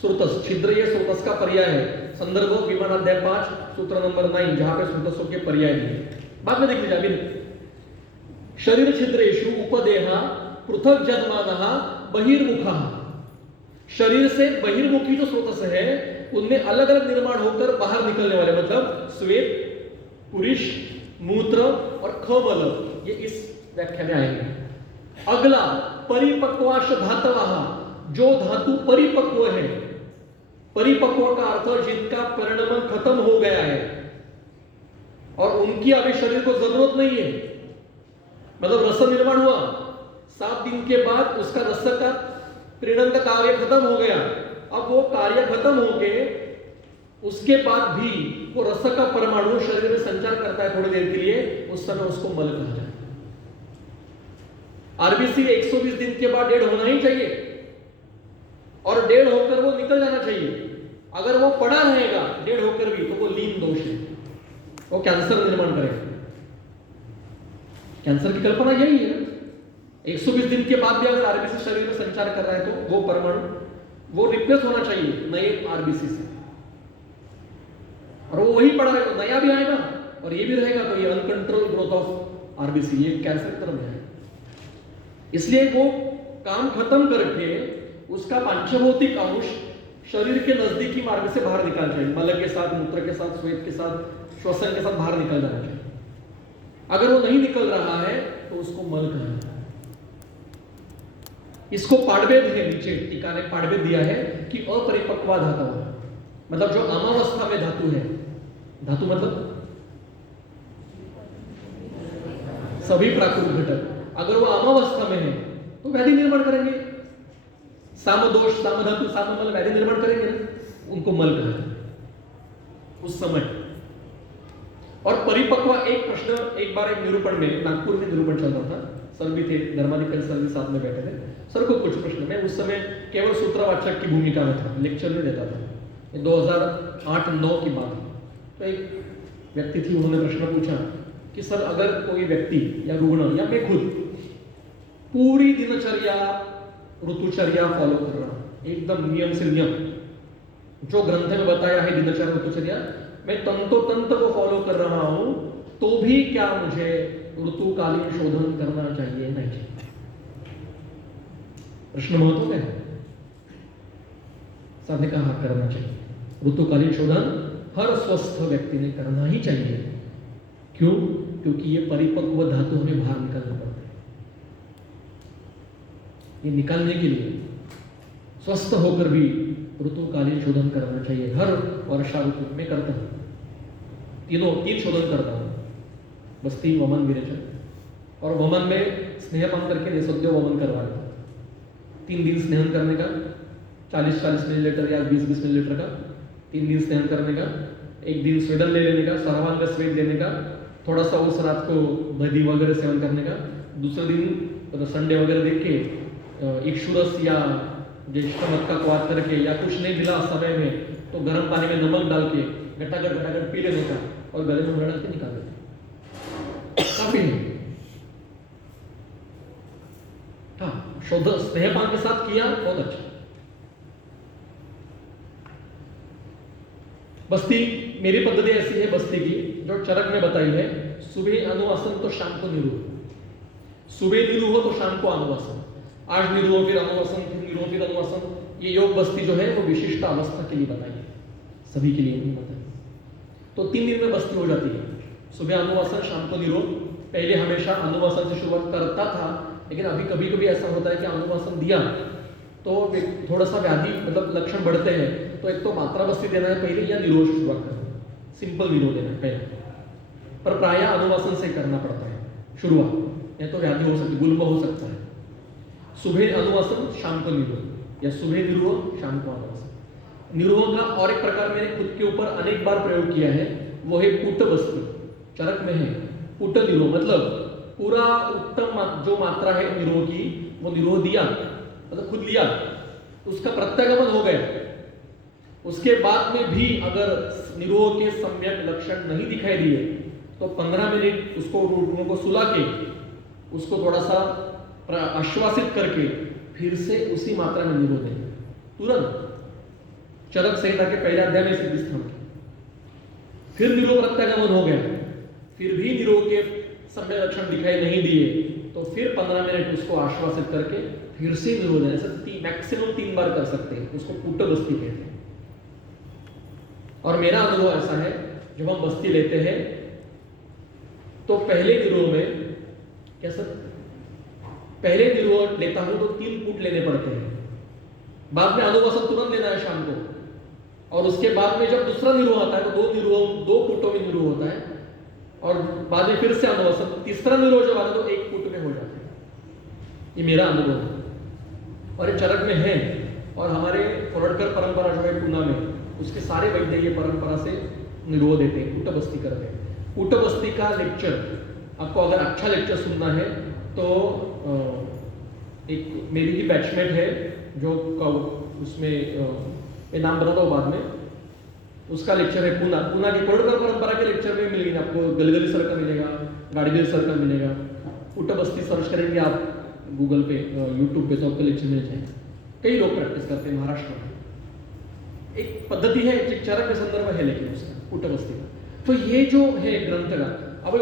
स्रोतस, छिद्र ये स्रोतस का पर्याय है। संदर्भ विमान अध्याय 5 सूत्र नंबर 9, जहां पे स्रोतसों के पर्याय दिए। बाद में देख लीजिए अभी। शरीर छिद्रेशु उपदेहा पृथक जन्मानः बहिर्मुखः, शरीर से बहिर्मुखी जो स्रोतस है उनमें अलग अलग निर्माण होकर बाहर निकलने वाले, मतलब श्वेत, पुरुष, मूत्र और खमल, ये इस व्याख्या में आएंगे। अगला परिपक्वाश धातवः, जो धातु परिपक्व है। परिपक्व का अर्थ जिनका परिणमन खत्म हो गया है और उनकी अभी शरीर को जरूरत नहीं है, मतलब रस निर्माण हुआ 7 दिन के बाद उसका रस का प्रीणन का कार्य खत्म हो गया। अब वो कार्य खत्म होके उसके बाद भी वो रस का परमाणु शरीर में संचार करता है थोड़ी देर के लिए, उस समय उसको मल कहा जाता है। आरबीसी 120 दिन के बाद डेढ़ होना ही चाहिए, और डेढ़ होकर वो निकल जाना चाहिए। अगर वो पड़ा रहेगा डेढ़ होकर भी, तो वो लीन दोष है, वो कैंसर निर्माण करेगा। कैंसर की कल्पना यही है। 120 दिन के बाद भी अगर आरबीसी शरीर में संचार कर रहा है तो वो परमाणु वो रिप्लेस होना चाहिए नए आरबीसी से, और वो वही पड़ा रहेगा, नया भी आएगा और ये भी रहेगा, तो ये अनकंट्रोल ग्रोथ ऑफ आरबीसी, ये कैंसर की तरफ जाएगा। इसलिए वो काम खत्म करके उसका पांचभौतिक अंश शरीर के नजदीकी मार्ग से बाहर निकाल चाहिए, मल के साथ, मूत्र के साथ, श्वेत के साथ, श्वसन के साथ बाहर निकल जाना चाहिए। अगर वो नहीं निकल रहा है तो उसको मल कहा जाता है। इसको पाड़वेद है, नीचे टीका ने पाड़वेद दिया है कि अपरिपक्वा धातु है, मतलब जो अमावस्था में धातु है, धातु मतलब सभी प्राकृतिक घटक, अगर वो अमावस्था में है तो व्याधि निर्माण करेंगे। साम दोष, साम धातु, साम मल व्याधि निर्माण करेंगे ना, उनको मल कहा जाता है उस समय। और परिपक्व, एक प्रश्न एक बार एक निरूपण में, नागपुर में निरूपण चल रहा था, सर भी थे, धर्माधिकारी सर भी साथ में बैठे थे, सर को कुछ प्रश्न, मैं उस समय केवल सूत्रवाचक की भूमिका में था, लेक्चर में देता था, 2008-9 की बात है। तो एक व्यक्ति थी, उन्होंने प्रश्न पूछा कि सर अगर कोई व्यक्ति या रुग्ण या मैं खुद पूरी दिनचर्या ऋतुचर्या फॉलो कर रहा हूं, एकदम नियम से नियम, जो ग्रंथ में बताया है दिनचर्या ऋतुचर्या, मैं तंतोतंत को फॉलो कर रहा हूं, तो भी क्या मुझे ऋतुकालीन शोधन करना चाहिए नहीं चाहिए? प्रश्न महत्व है। सर ने कहा करना चाहिए। ऋतुकालीन शोधन हर स्वस्थ व्यक्ति ने करना ही चाहिए। क्यों? क्योंकि ये परिपक्व धातु हमें बाहर निकालना पड़ता है। ये निकालने के लिए स्वस्थ होकर भी ऋतुकालीन शोधन करना चाहिए। हर वर्षा ऋतु में करता हूं, तीन शोधन करता हूं, बस्ती, वमन, विरेचन, और वमन में स्नेहपान करके निसद्य वमन करवाता हूं। 3 दिन स्नेहन करने का, 40-40 मिलीलीटर या 20-20 मिलीलीटर का, 3 दिन स्नेहन करने का, 1 दिन स्वेदन ले लेने का, सर्वांग स्वेद लेने का, थोड़ा सा उस रात को दही वगैरह सेवन करने का, दूसरे दिन संडे वगैरह देख के इक्षुरस या ज्येष्ठ मत का क्वाद करके, या कुछ नहीं मिला समय में तो गर्म पानी में नमक डाल के घटाघट पी लेने का, और गले में डाल के निकाल देते, काफी है। हाँ, शोध स्नेहपान के साथ किया, बहुत अच्छा। बस्ती, मेरी पद्धति ऐसी है बस्ती की, जो चरक में बताई है, सुबह अनुवासन तो शाम को निरूह, सुबह निरूह तो शाम को अनुवासन, आज निरूह फिर अनुवासन, फिर निरूह फिर अनुवासन। ये योग बस्ती जो है वो विशिष्ट अवस्था के लिए बताई है, सभी के लिए नहीं बताई। तो 3 दिन में बस्ती हो जाती है, सुबह अनुवासन, शाम को निरूह। पहले हमेशा अनुवासन से शुरुआत करता था, लेकिन अभी कभी कभी ऐसा होता है कि अनुवासन दिया तो थोड़ा सा व्याधि मतलब लक्षण बढ़ते हैं, तो एक तो मात्रा बस्ती देना है पहले, या निरोध से शुरुआत करना है, सिंपल निरोध देना है पहले, पर प्रायः अनुवासन से करना पड़ता है शुरुआत, या तो व्याधि हो सकती, गुल्म हो सकता है। सुबह अनुवासन, शाम को निरोध, या सुबह निरोध, शाम को अनुवासन। निरोध का और एक प्रकार मैंने खुद के ऊपर अनेक बार प्रयोग किया है, वो है पुट बस्ती, चरक में है पुट निरोध, मतलब पूरा उत्तम जो मात्रा है निरोध की, वो निरोध दिया, मतलब खुद लिया, उसका प्रत्यागमन हो गया। उसके बाद में भी अगर निरोध के सम्यक लक्षण नहीं दिखाई दिए तो 15 मिनट उसको रूटों को सुला के उसको थोड़ा सा आश्वासित करके फिर से उसी मात्रा में निरोध दें, तुरंत। चरक संहिता के पहले अध्याय में सिद्ध स्थान, फिर निरोध प्रत्यागमन हो गया, फिर भी निरोध के सम्यक लक्षण दिखाई नहीं दिए तो फिर 15 मिनट उसको आश्वासित करके फिर से निरोध है। ऐसा मैक्सिमम 3 बार कर सकते हैं, उसको पुट बस्ती कहते हैं। और मेरा अनुभव ऐसा है, जब हम बस्ती लेते हैं तो पहले निरोध में कैसा, पहले निरोध लेता हूं तो 3 पुट लेने पड़ते हैं, बाद में अनुवासन तुरंत लेना है शाम को, और उसके बाद में जब दूसरा निरोध आता है तो 2 पुटों में निरोध होता है, और बाद में फिर से अनुवासन, तीसरा निरोध जब आता है तो 1 पुट में हो जाता है। ये मेरा अनुभव है। और ये चरक में है। और हमारे कोरटकर परंपरा जो है पूना में, उसके सारे वैद्य ये परंपरा से निरोध देते हैं, कूटबस्ती करते हैं। कूटबस्ती का लेक्चर आपको अगर अच्छा लेक्चर सुनना है तो एक मेरी की बैचमेट है जो उसमें ये नाम बताता हूँ बाद में, उसका लेक्चर है पूना की कोरटकर परंपरा के लेक्चर में मिलेगी आपको। गलगली सर का मिलेगा, गाड़ीगल सर का मिलेगा। कूटबस्ती सर्च करेंगे आप गूगल पे, यूट्यूब पे, तो आपको लेक्चर मिल जाएगा। कई लोग प्रैक्टिस करते हैं महाराष्ट्र में। एक पद्धति है, एक चरक के संदर्भ है लेकिन उसका कूटबस्ती का। तो ये जो है ग्रंथ का, अब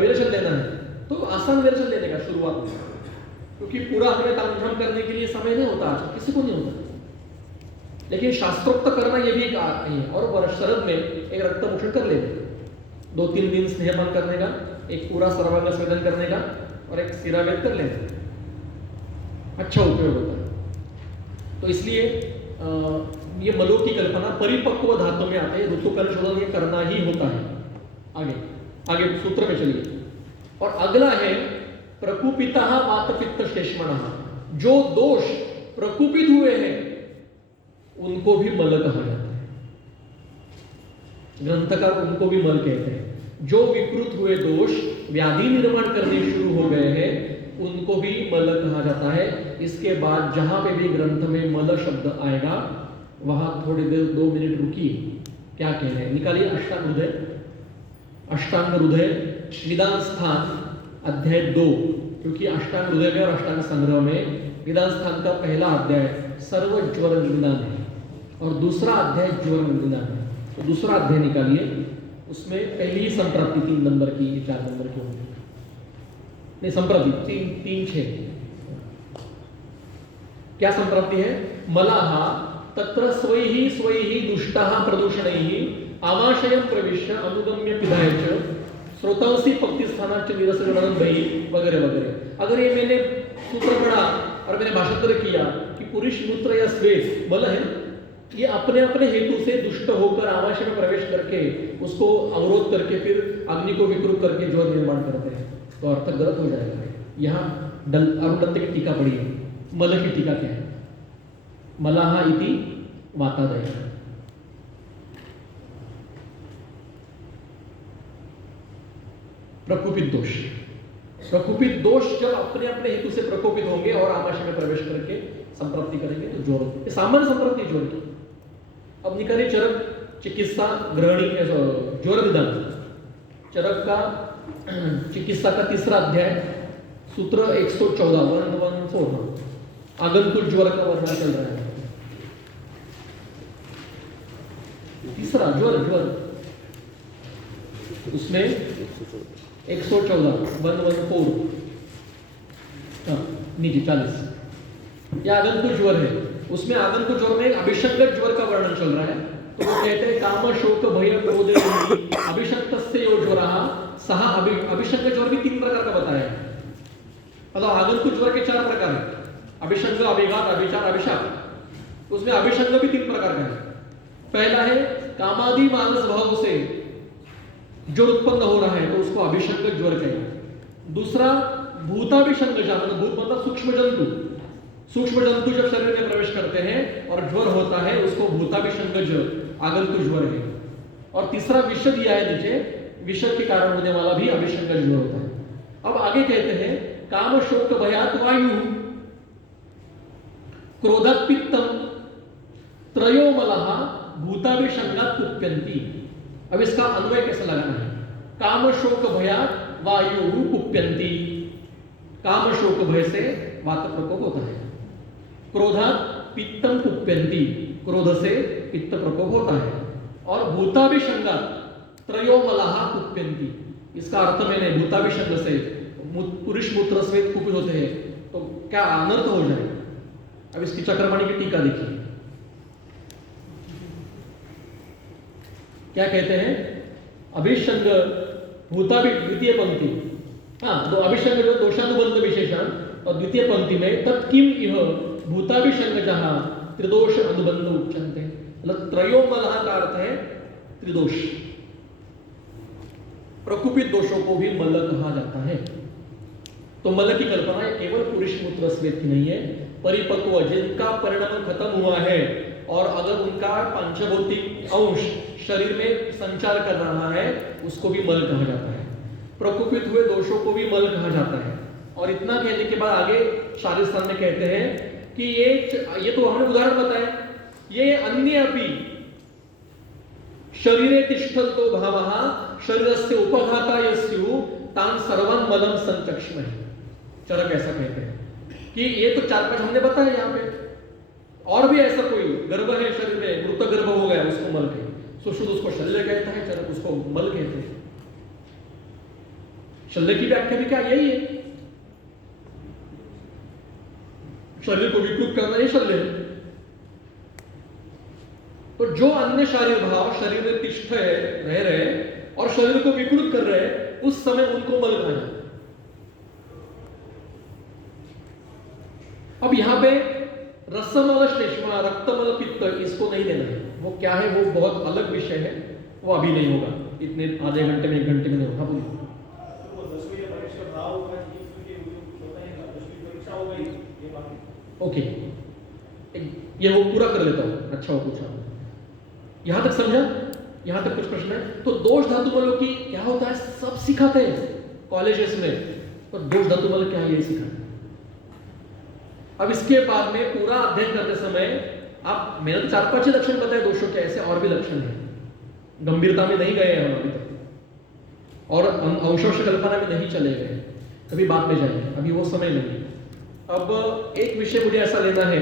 विरेचन लेना है तो आसान विरेचन लेने का शुरुआत में, क्योंकि पूरा हमें तामझाम करने के लिए समय नहीं होता, आज किसी को नहीं होता। लेकिन शास्त्रोक्त करना ये भी एक है। और शरद में एक रक्तमोक्षण कर लेते, 2-3 दिन स्नेहपान करने का, एक पूरा सर्वांग स्वेदन करने का और एक सिरावेद कर लेते, अच्छा उपयोग होता है। तो इसलिए ये मलों की कल्पना परिपक्व धातु में आते हैं, ऋतुकर्ण शोधन ये करना ही होता है। आगे सूत्र में चलिए। और अगला है प्रकुपिता वात पित्त शेषमण। जो दोष प्रकुपित हुए हैं उनको भी मल कहा जाता है, ग्रंथकार उनको भी मल कहते हैं। जो विकृत हुए दोष व्याधि निर्माण करने शुरू हो गए हैं उनको भी मल कहा जाता है। इसके बाद जहां पे भी ग्रंथ में मल शब्द आएगा वहां थोड़ी देर 2 मिनट रुकिए, क्या कह रहे हैं निकालिए। अष्टांग हृदय निदान स्थान अध्याय 2, क्योंकि अष्टांग हृदय में और अष्टांग संग्रह में निदान स्थान का पहला अध्याय सर्व ज्वर निदान है और दूसरा अध्याय ज्वर निदान है। तो दूसरा अध्याय निकालिए, उसमें पहली संप्राप्ति 3 नंबर की, 4 नंबर की होगी, नहीं संप्राप्ति 3-6। क्या संप्राप्ति है? मलाहा तत्र स्वैहि दुष्टाः प्रदूषणैः आमाशयं प्रविश्य अनुगम्य पिधाय च श्रोतांसी पक्ति स्थानाच निरसगणन भई वगैरह वगैरह। अगर ये मैंने सूत्र पढ़ा और मैंने भाषांतर किया कि पुरुष मूत्र या स्वेद बल है, ये अपने अपने हेतु से दुष्ट होकर आमाशय में प्रवेश करके उसको अवरोध करके फिर अग्नि को विकृत करके ज्वर निर्माण करते हैं, तो अर्थ गलत हो जाएगा। यहाँ अरुण दत्त की टीका पढ़ी है, मल की टीका क्या है? मलाहा इति वातादय। प्रकोपित दोष, प्रकोपित दोष जब अपने अपने हेतु से प्रकोपित होंगे और आमाशय में प्रवेश करके संप्राप्ति करेंगे तो ज्वर, ये सामान्य संप्राप्ति ज्वर की। अब निकालिए चरक चिकित्सा ग्रहणी ज्वर निदान, चरक का चिकित्सा का तीसरा अध्याय सूत्र 114 114 आगंतुक ज्वर का वर्णन चल रहा है। तीसरा ज्वर उसमें 114 नीचे 40 यह आगंतुक ज्वर है। उसमें आगंतुक ज्वर में अभिषंगत ज्वर का वर्णन चल रहा है। तो वो कहते हैं काम शोक भय क्रोध अभिषक्तस्य यो ज्वरः सह अभिषंगत ज्वर भी 3 प्रकार का बताया है। मतलब आगंतुक ज्वर के 4 प्रकार हैं, अभिषंग, अभिघात, अभिचार, अभिशाप। उसमें अभिषंग भी 3 प्रकार का है। पहला है कामादि मानस भाव से जो उत्पन्न हो रहा है तो उसको अभिषंग ज्वर कहेंगे। दूसरा भूताभिषंग, मतलब भूत मतलब सूक्ष्म जंतु, सूक्ष्म जंतु जब शरीर में प्रवेश करते हैं और ज्वर होता है उसको भूताभिषंग ज्वर आगंतुक ज्वर है। और तीसरा विष दिया है नीचे, विष के कारण होने वाला भी अभिषंग ज्वर होता है। अब आगे कहते हैं काम शोक भयात वायु क्रोधात पित्तम त्रयो मलहा भूताभिषंगात कुप्यन्ति। अब इसका अन्वय कैसे लगाना है? काम शोक भयात वायु कुप्यन्ति, काम शोक भय से वात प्रकोप होता है। क्रोधात पित्तम कुप्यन्ति, क्रोध से पित्त प्रकोप होता है। और भूताभिषंगात त्रयो मलहा कुप्यन्ति, इसका अर्थ मैंने भूताभिषंग से पुरुष मूत्र स्वेद कुपित होते हैं तो क्या अनर्थ हो जाए। अब इसकी चक्रपाणी की टीका देखिए, क्या कहते हैं? अभिषंग भूताभि द्वितीय पंक्ति, तो अभिषंग जो दोषानुबंध विशेषण और द्वितीय पंक्ति में तत्किम इह भूताभिषंगजः त्रिदोष अनुबंध उच्यन्ते। मतलब त्रयो मलहा का अर्थ है त्रिदोष, प्रकुपित दोषों को भी मल कहा जाता है। तो मल की कल्पना केवल पुरुष मूत्र स्वेद की नहीं है, परिपक्व, जिनका परिणाम खत्म हुआ है और अगर उनका पंचभौतिक अंश शरीर में संचार कर रहा है, उसको भी मल कहा जाता है। प्रकोपित हुए दोषों को भी मल कहा जाता है। और इतना कहने के बाद आगे शास्त्र में कहते हैं कि ये तो हमने उदाहरण बताया, ये अन्य अभी शरीरे तिष्ठन्तो भावः शरीरस्य उपघाताय स्युः तान् सर्वान् मलं संचक्ष्महि। चरक ऐसा कहते हैं कि ये तो 4-5 हमने बताया यहाँ पे, और भी ऐसा कोई गर्भ है शरीर में, मृत गर्भ हो गया, उसको मल कहते हैं। सुश्रुत उसको शल्य कहता है, चरक उसको मल कहते हैं। शल्य की व्याख्या भी क्या यही है, शरीर को विकृत करना ये शल्य है। तो जो अन्य शारीर भाव शरीर में तिष्ठ है, रह रहे और शरीर को विकृत कर रहे हैं, उस समय उनको मल कहा जाता है। अब यहां पे रसमल श्लेष्मा, रक्तमल पित्त, इसको नहीं लेना है। वो क्या है, वो बहुत अलग विषय है, वो अभी नहीं होगा, इतने आधे घंटे में 1 घंटे में नहीं होगा। बोलिए। ओके, ये वो पूरा कर लेता हूं। अच्छा वो पूछा, यहां तक समझा, यहां तक कुछ प्रश्न है? तो दोष धातु मलों की क्या होता है, सब सिखाते हैं कॉलेजेस में, तो दोष धातु मल क्या है ये सिखाते हैं। अब इसके बाद में पूरा अध्ययन करते समय आप, मैंने तो 4-5 ही लक्षण बताए दोषों के, ऐसे और भी लक्षण हैं, गंभीरता में नहीं गए हम अभी तक, और हम अंशों कल्पना में नहीं चले गए, कभी बाद में जाएंगे, अभी वो समय नहीं। अब एक विषय मुझे ऐसा लेना है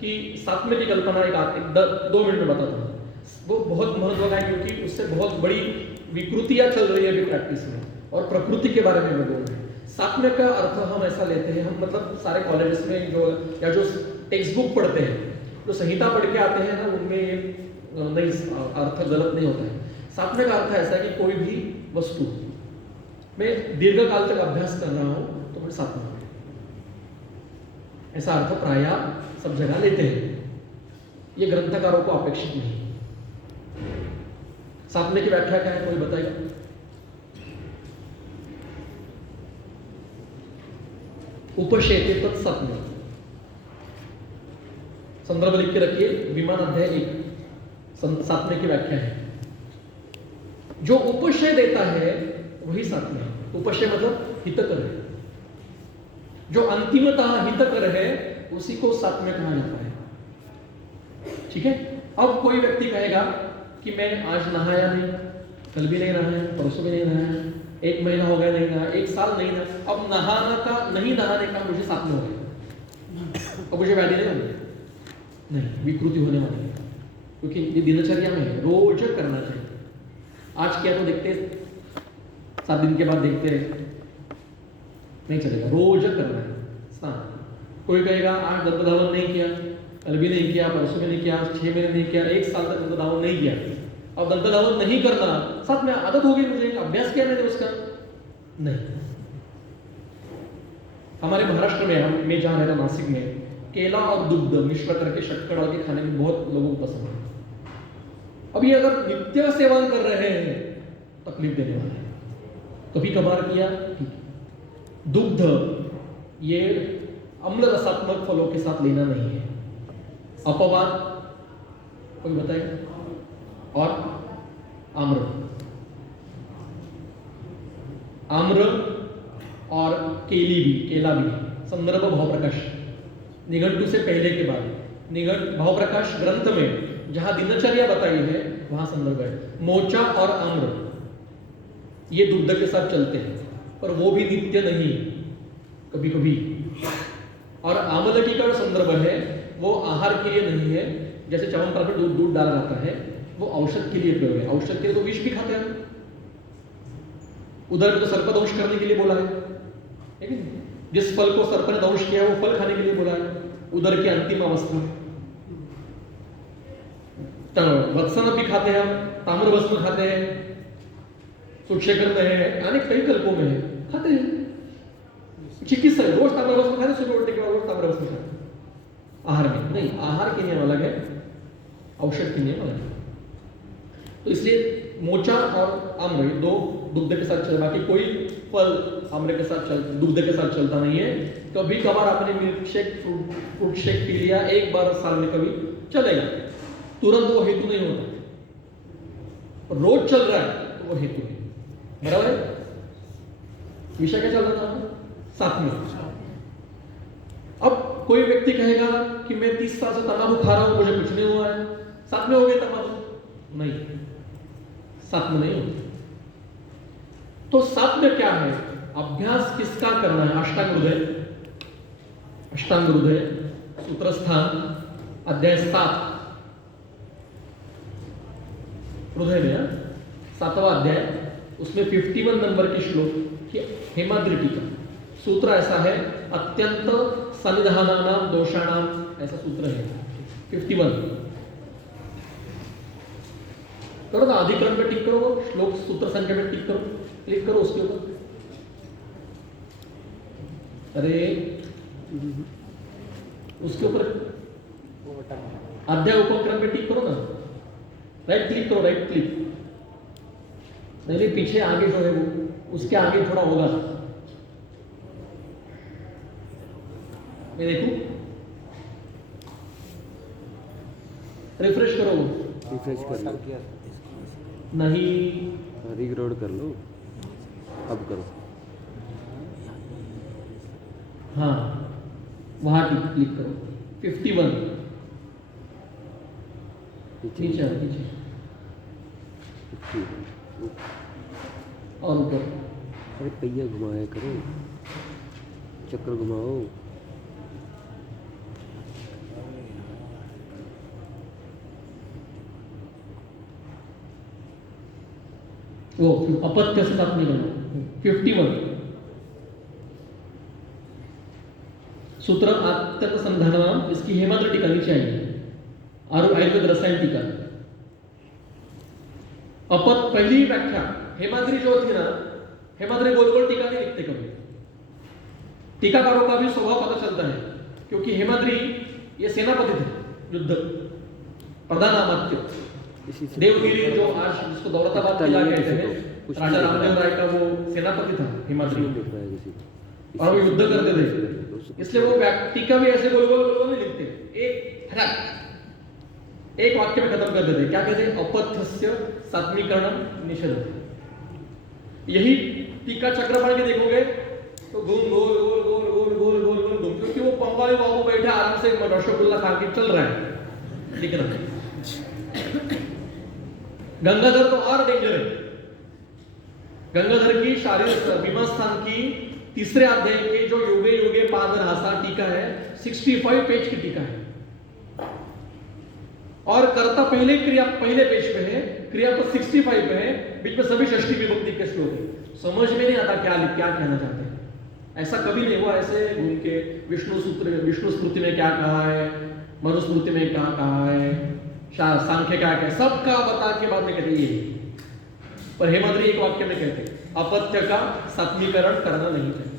कि सात्म्य की कल्पना एक 2 मिनट में बताता हूँ। वो बहुत महत्व का है क्योंकि उससे बहुत बड़ी विकृतियां चल रही है अभी प्रैक्टिस में, और प्रकृति के बारे में मैं बोल रहा हूँ। सात्म्य का अर्थ हम ऐसा लेते हैं, हम मतलब सारे कॉलेजेस में जो टेक्स्ट बुक पढ़ते हैं, जो संहिता पढ़ के आते हैं ना, उनमें नहीं अर्थ गलत नहीं होता है। सात्म्य का अर्थ ऐसा है कि कोई भी वस्तु मैं दीर्घ काल तक अभ्यास कर रहा हूँ तो मैं सात्म्य, ऐसा अर्थ प्राय सब जगह लेते हैं। ये ग्रंथकारों को अपेक्षित नहीं। सात्म्य की व्याख्या क्या है, कोई बताएगा? उपशेते तत्सात्म्य, संदर्भ लिख के रखिए, विमान अध्याय 1, सात्म्य की व्याख्या है। जो उपशय देता है वही सात्म्य है। उपशय मतलब हितकर है, जो अंतिमतः हितकर है उसी को सात्म्य कहा जाता है। ठीक है। अब कोई व्यक्ति कहेगा कि मैं आज नहाया नहीं, कल भी नहीं नहाया, परसों भी नहीं नहाया, 1 महीना हो गया नहीं नहाया, 1 साल नहीं नहाया, अब नहाना का नहीं नहाने का मुझे सात्म्य हो गया, अब मुझे व्याधि नहीं होगी, नहीं, विकृति होने वाली है, क्योंकि ये दिनचर्या में है, रोज करना चाहिए। आज क्या तो देखते 7 दिन के बाद देखते नहीं चलेगा, रोज करना है स्नान। कोई कहेगा आज दंतधावन नहीं किया, कल भी नहीं किया, परसों भी नहीं किया, 6 महीने नहीं किया, 1 साल तक दंतधावन नहीं किया, अब दंतधावन नहीं करना, साथ में आदत हो गई, मुझे अभ्यास किया मैंने उसका, नहीं। हमारे महाराष्ट्र में मैं जहाँ रहता नासिक में, केला और दुग्ध मिश्र करके शक्कर डाल के खाने में बहुत लोगों को पसंद है। अब ये अगर नित्य सेवन कर रहे हैं तकलीफ देने वाले, कभी कभार किया ठीक है। दुग्ध ये अम्ल रसात्मक फलों के साथ लेना नहीं है। अपवाद कोई बताएगा? और आम्र, आम्र और केली भी, केला भी, संदर्भ भावप्रकाश, निघंटु से पहले के बाद, निघंटु भावप्रकाश ग्रंथ में जहां दिनचर्या बताई है वहां संदर्भ है। मोचा और आम्र ये दुग्ध के साथ चलते हैं, पर वो भी नित्य नहीं, कभी कभी। और आमलकी का संदर्भ है वो आहार के लिए नहीं है, जैसे च्यवनप्राश में दूध डाला जाता है, वो औषध के लिए प्रयोग है। औषध के लिए तो विष भी खाते हैं, उधर तो सर्पदंश करने के लिए बोला है, ठीक है। जिस फल को सर्प ने दंश किया वो फल खाने के लिए बोला है, उधर की अंतिम अवस्था। वत्सन भी खाते हैं, ताम्र वस्त्र खाते हैं, सुक्षेकर में है, अनेक कई कल्पों में है, खाते हैं। चिकित्सा रोज ताम्र वस्त्र खाते, सुबह उठने के बाद रोज ताम्र वस्त्र खाते, आहार में नहीं। आहार के नियम अलग है, औषध के नियम अलग है। तो इसलिए मोचा और आम्र, ये दो दुग्ध के साथ चल, बाकी कोई फल आम्र के साथ दुग्ध के साथ चलता नहीं है। कभी कभार आपने milk shake, fruit shake P लिया एक बार साल में, कभी चलेगा, तुरंत वो हेतु नहीं होता। रोज चल रहा है तो वो हेतु नहीं, बराबर है। विषय क्या चल रहा था? साथ में। अब कोई व्यक्ति कहेगा कि मैं 30 साल से तंबाकू खा रहा हूं, मुझे कुछ नहीं हुआ है, साथ में हो गया तंबाकू? नहीं, साथ में नहीं होता। तो साथ में क्या है? अभ्यास किसका करना है? अष्टांग हृदय, अष्टांग हृदय सूत्रस्थान अध्याय 7 हृदय में 7वां अध्याय, उसमें 51 नंबर के श्लोक की हेमाद्रि टीका। सूत्र ऐसा है, अत्यंत सनिधानानाम दोषाणाम, ऐसा सूत्र है 51। करो ना, अधिकरण पे टिक करो, श्लोक सूत्र संख्या पे टिक करो, क्लिक करो उसके ऊपर। अरे उसके ऊपर अध्याय उपक्रम पे टिक करो ना, राइट क्लिक करो, राइट क्लिक। नहीं, पीछे आगे जो है वो उसके आगे थोड़ा होगा, मैं देखूं, रिफ्रेश करो, रिफ्रेश कर लो, नहीं रिलोड कर लो, अब करो। हाँ, वहां क्लिक करो, 51 नीचे और ऊपर। अरे पहिया घुमाया करो, चक्र घुमाओ। वो अपत्य से साथ नहीं बना। 51 सूत्र अत्यंत संधानम, इसकी हेमाद्रि टीका नीचे आएगी, और आयुर्वेद रसायन टीका। अपत पहली व्याख्या, हेमाद्रि जो थी ना, हेमाद्रि गोल गोल टीका नहीं लिखते कभी, टीकाकारों का भी स्वभाव पता चलता है, क्योंकि हेमाद्रि ये सेनापति थे, युद्ध प्रधानामात्य, देवगिरी जो आज जिसको दौलताबाद किला कहते हैं, राजा रामदेव राय का वो सेनापति था हेमाद्रि, और वो युद्ध करते थे, इसलिए वो टीका भी ऐसे गोल गोल नहीं लिखते, एक वाक्य में खत्म कर देते। क्या कहते हैं? अपथ्यस्य सात्मीकरणम निषेधते। यही टीका चक्र पढ़ के देखोगे तो घूम गोल गोल गोल गोल गोल गोल गोल घूम, क्योंकि वो बंगाली बाबू बैठे आराम से रसगुल्ला खा के चल रहा है, ठीक है ना। गंगाधर तो और डेंजर है। गंगाधर की शारीरिक विमस्थान की तीसरे अध्याय के जो योगे योगे पादरहासा टीका है, 65 पेज की टीका है, और कर्ता पहले क्रिया पहले पेज पे है, क्रियापद 65 पे है, बीच में सभी षष्ठी विभक्ति के श्लोक है। समझ में नहीं आता क्या कहना चाहते हैं। ऐसा कभी नहीं हुआ, ऐसे घूम के विष्णु स्मृति में क्या कहा है, मनुस्मृति में क्या कहा है, सांख्य क्या है, सबका बता के बाद में कहते ये, पर हेमाद्रि एक वाक्य में कहते अपथ्य का सात्मीकरण करना नहीं चाहिए।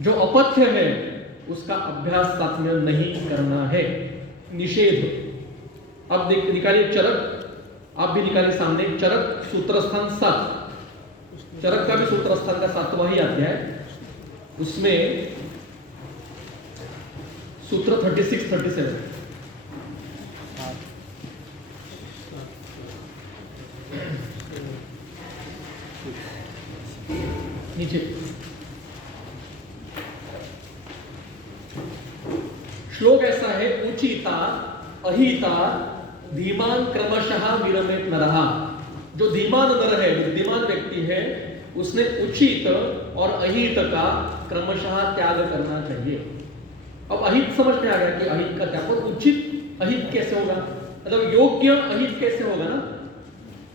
जो अपथ्य है उसका अभ्यास साथ में नहीं करना है, निषेध। अब निकालिए चरक, आप भी निकालिए सामने चरक सूत्रस्थान 7, चरक का भी सूत्रस्थान का 7वां ही अध्याय, उसमें सूत्र 36-37 नीचे श्लोक ऐसा है, उचिता अहिता धीमान क्रमशः विरमेत नरः। जो धीमान नर है, बुद्धिमान व्यक्ति है, उसने उचित और अहित का क्रमशः त्याग करना चाहिए। अब अहित समझ में आ गया कि अहित का त्याग, और उचित अहित कैसे होगा, मतलब योग्य अहित कैसे होगा ना।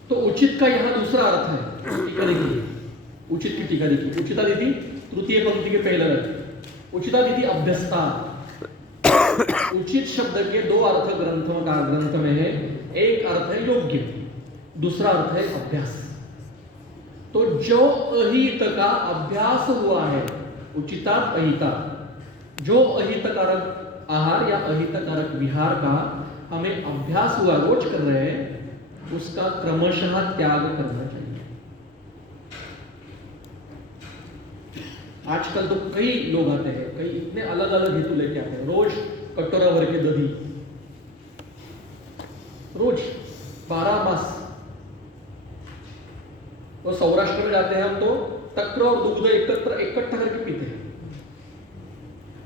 तो उचित का यहां दूसरा अर्थ है, टीका देखिए, उचित की टीका देखिए। उचिता दीदी तृतीय पंक्ति के पहले रहे, उचिता दीदी अभ्यस्ता। उचित शब्द के दो अर्थ ग्रंथ में है, एक अर्थ है योग्य, दूसरा अर्थ है अभ्यास। तो जो अहित का अभ्यास हुआ है, उचिता अहिता, जो अहितकारक आहार या अहितकारक विहार का हमें अभ्यास हुआ, रोज कर रहे हैं, उसका क्रमशः त्याग करना चाहिए। आजकल तो कई लोग आते हैं, कई इतने अलग अलग हेतु लेके आते हैं, रोज कटोरा भर के दही, रोज 12 मास। तो सौराष्ट्र में जाते हैं हम तो तक्र और दूध इकट्ठा करके पीते हैं।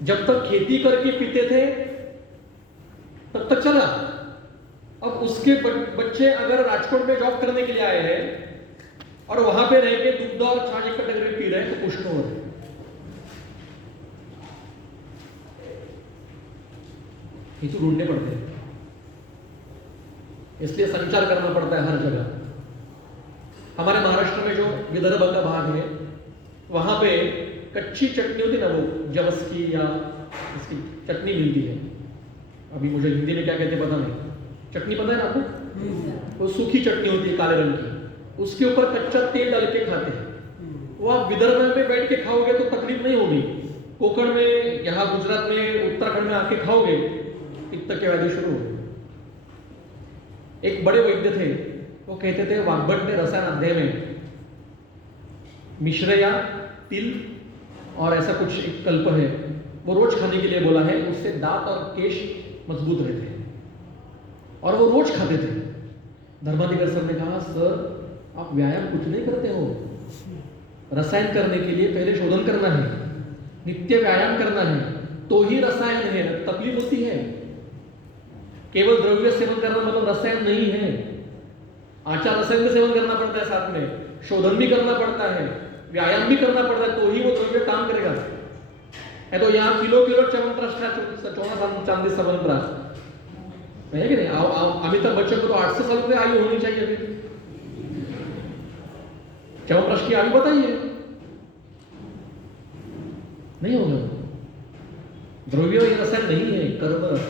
जब तक खेती करके पीते थे तब तक चला। अब उसके बच्चे अगर राजकोट में जॉब करने के लिए आए हैं और वहां पे रह के दूध और छाछ इकट्ठा करके पी रहे हैं तो कुछ हो रहे हैं। हेतु ढूंढने पड़ते हैं, इसलिए संचार करना पड़ता है हर जगह। हमारे महाराष्ट्र में जो विदर्भ का भाग है वहां पे कच्ची चटनी होती ना, वो जवस की या इसकी चटनी मिलती है। अभी मुझे हिंदी में क्या कहते हैं पता नहीं, चटनी पता है ना आपको? वो सूखी चटनी होती है काले रंग की, उसके ऊपर कच्चा तेल डाल के खाते हैं। वो आप विदर्भ में बैठ के खाओगे तो तकलीफ नहीं होगी। कोकण में, यहाँ गुजरात में, उत्तराखंड में आके खाओगे पित्त के व्याधि शुरू हो। एक बड़े वैद्य थे, वो कहते थे वाग्भट ने रसायन अध्याय में मिश्र या तिल और ऐसा कुछ एक कल्प है, वो रोज खाने के लिए बोला है। उससे दांत और केश मजबूत रहते हैं और वो रोज खाते थे। धर्माधिकारी सर ने कहा, सर आप व्यायाम कुछ नहीं करते हो, रसायन करने के लिए पहले शोधन करना है, नित्य व्यायाम करना है, तो ही रसायन है। तकलीफ होती है। केवल द्रव्य सेवन करना मतलब रसायन नहीं है। आचार रसायन का सेवन करना पड़ता है, साथ में शोधन भी करना पड़ता है, व्यायाम भी करना पड़ता है, तो ही वो द्रव्य काम करेगा। है तो यहाँ किलो किलो च्यवनप्राश चौना चांदी च्यवनप्राश है कि नहीं? अमिताभ बच्चन को तो 8 साल की आयु होनी चाहिए। अभी च्यवनप्राश की आयु बताइए, नहीं होगा। द्रव्य ये रसायन नहीं है, कर्म रस।